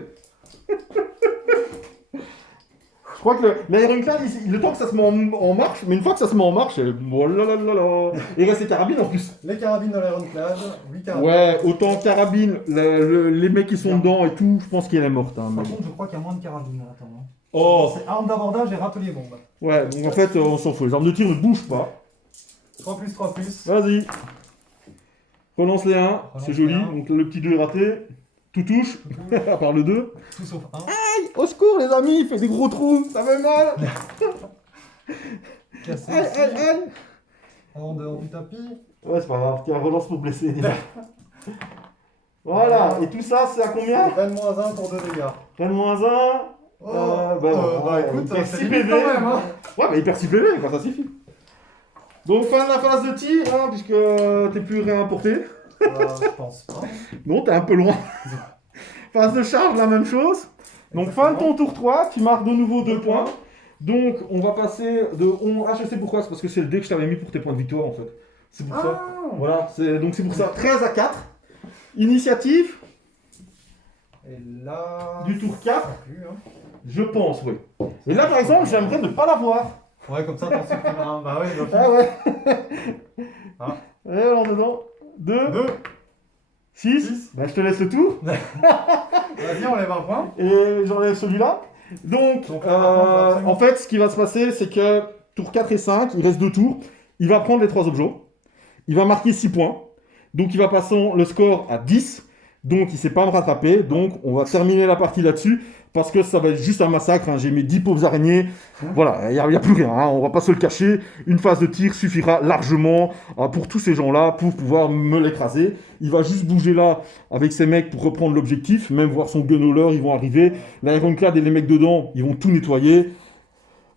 Je crois que l'Ironclad, le temps que ça se met en marche, mais une fois que ça se met en marche, oh là là là là. Il reste les carabines en plus. Les carabines de l'Ironclad, 8 carabines. Ouais, autant carabines, les mecs qui sont dedans et tout, je pense qu'elle est morte. Hein, mais Par bon. contre, je crois qu'il y a moins de carabines. Attends. Hein. Oh, C'est arme d'abordage et râtelier bombe. ouais, donc en fait, on s'en fout. Les armes de tir ne bougent pas. 3 plus, 3 plus. Vas-y. Relance les 1, c'est Relance joli. les 1. Donc le petit 2 est raté. Tout touche, à part le 2. Tout sauf 1. Au secours, les amis, il fait des gros trous, ça fait mal. Cassé Aïe, ici. aïe, aïe. En dehors du tapis. Ouais, c'est pas grave, tiens, relance pour blesser déjà. Voilà, et tout ça, c'est à combien? Rennes moins 1 pour 2 dégâts. Rennes moins 1. Écoute, il perd c'est 6 limite PV. quand même, hein. Ouais, mais il perd 6 PV, quoi, ça suffit. Donc, fin de la phase de tir, hein, puisque t'es plus réimporté. Je pense pas. Non, t'es un peu loin. Phase de charge, la même chose. Donc, fin de ton tour 3, tu marques de nouveau 2 points. Donc, on va passer de. Ah, je sais pourquoi, c'est parce que c'est le dé que je t'avais mis pour tes points de victoire, en fait. C'est pour ça. Voilà, donc c'est pour ça. 13 à 4. Initiative Et là. du tour 4, Plus, hein. je pense, oui. Et là, par exemple, j'aimerais ne pas l'avoir. Ouais, comme ça, t'en supprimes un. Bah ouais, donc. Ah ouais. Et alors dedans, 2, 2. 6. Six. Bah, je te laisse le tour. Vas-y, on lève un point. Et j'enlève celui-là. Donc, Donc, absolument. en fait, ce qui va se passer, c'est que tour 4 et 5, il reste 2 tours. Il va prendre les 3 objets. Il va marquer 6 points. Donc, il va passer le score à 10. Donc, il ne sait pas me rattraper. Donc, on va terminer la partie là-dessus. Parce que ça va être juste un massacre. Hein. J'ai mes 10 pauvres araignées. Voilà, il n'y a plus rien. Hein. On ne va pas se le cacher. Une phase de tir suffira largement pour tous ces gens-là pour pouvoir me l'écraser. Il va juste bouger là avec ses mecs pour reprendre l'objectif. Même voir son gunhauler, ils vont arriver. L'Ironclad et les mecs dedans, ils vont tout nettoyer.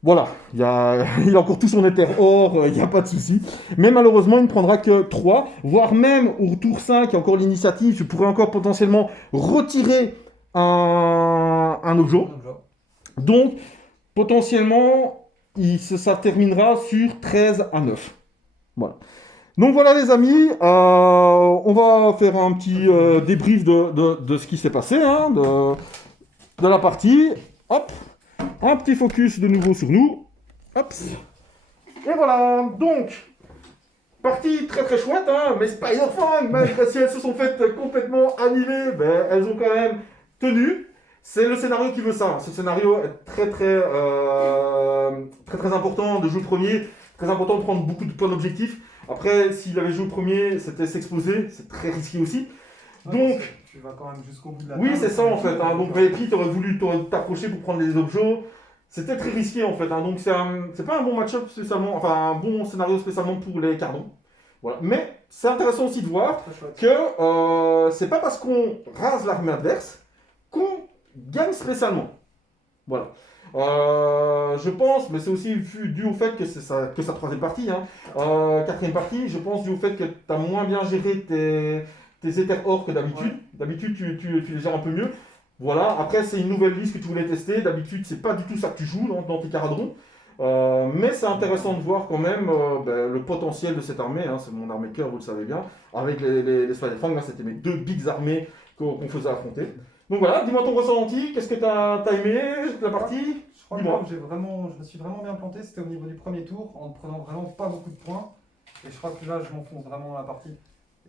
Voilà, il a encore tout son éther or, il n'y a pas de souci. Mais malheureusement, il ne prendra que 3, voire même au tour 5, il y a encore l'initiative, je pourrais encore potentiellement retirer un objet. Donc, potentiellement, ça terminera sur 13 à 9. Voilà. Donc voilà les amis, on va faire un petit débrief de ce qui s'est passé, hein, de la partie. Hop, un petit focus de nouveau sur nous. Hop. Et voilà, donc, partie très très chouette, hein, mais Spider-Fang, même si elles se sont faites complètement annihiler, ben, elles ont quand même tenu. C'est le scénario qui veut ça. Ce scénario est très important de jouer le premier, très important de prendre beaucoup de points d'objectif. Après, s'il avait joué au premier, c'était s'exposer, c'est très risqué aussi. Donc, tu vas quand même jusqu'au bout de la oui, table. c'est ça en fait. Hein. Donc, et puis, t'aurais voulu t'approcher pour prendre les objets. C'était très risqué en fait. Hein. Donc, c'est pas un bon match-up spécialement, enfin, un bon scénario spécialement pour les cardons. Voilà. Mais c'est intéressant aussi de voir que c'est pas parce qu'on rase l'armée adverse qu'on gagne spécialement. Voilà. Je pense, mais c'est aussi dû au fait que c'est sa troisième partie, hein. Quatrième partie, je pense dû au fait que tu as moins bien géré tes éthers or que d'habitude. Ouais. D'habitude, tu les gères un peu mieux. Voilà, après c'est une nouvelle liste que tu voulais tester. D'habitude, c'est pas du tout ça que tu joues dans tes caradrons. Mais c'est intéressant de voir quand même le potentiel de cette armée. Hein. C'est mon armée de cœur, vous le savez bien. Avec les Spider-Fang, c'était mes 2 bigs armées qu'on faisait affronter. Donc voilà, dis-moi ton ressenti, qu'est-ce que t'as aimé la partie? Je crois que je me suis vraiment bien planté, c'était au niveau du premier tour, en ne prenant vraiment pas beaucoup de points. Et je crois que là, je m'enfonce vraiment dans la partie.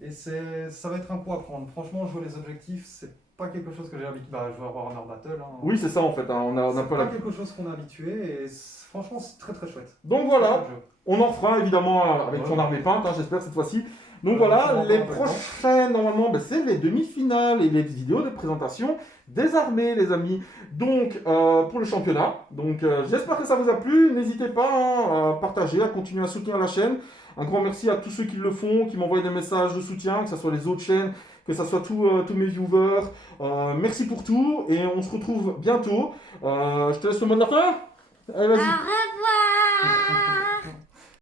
Et ça va être un coup à prendre. Franchement, jouer les objectifs, c'est pas quelque chose que j'ai habitué. Bah, je vais avoir Warhammer Battle. Hein. Oui, c'est ça en fait, hein. on a pas quelque chose qu'on a habitué, et franchement, c'est très très chouette. Donc voilà, on en refera évidemment avec ton armée peinte, hein, j'espère cette fois-ci. Donc voilà, les prochaines, normalement, c'est les demi-finales et les vidéos de présentation des armées, les amis. Donc, pour le championnat. Donc, j'espère que ça vous a plu. N'hésitez pas à partager, à continuer à soutenir la chaîne. Un grand merci à tous ceux qui le font, qui m'envoient des messages de soutien, que ce soit les autres chaînes, que ce soit tous mes viewers. Merci pour tout et on se retrouve bientôt. Je te laisse le mot de la fin. Allez, vas-y.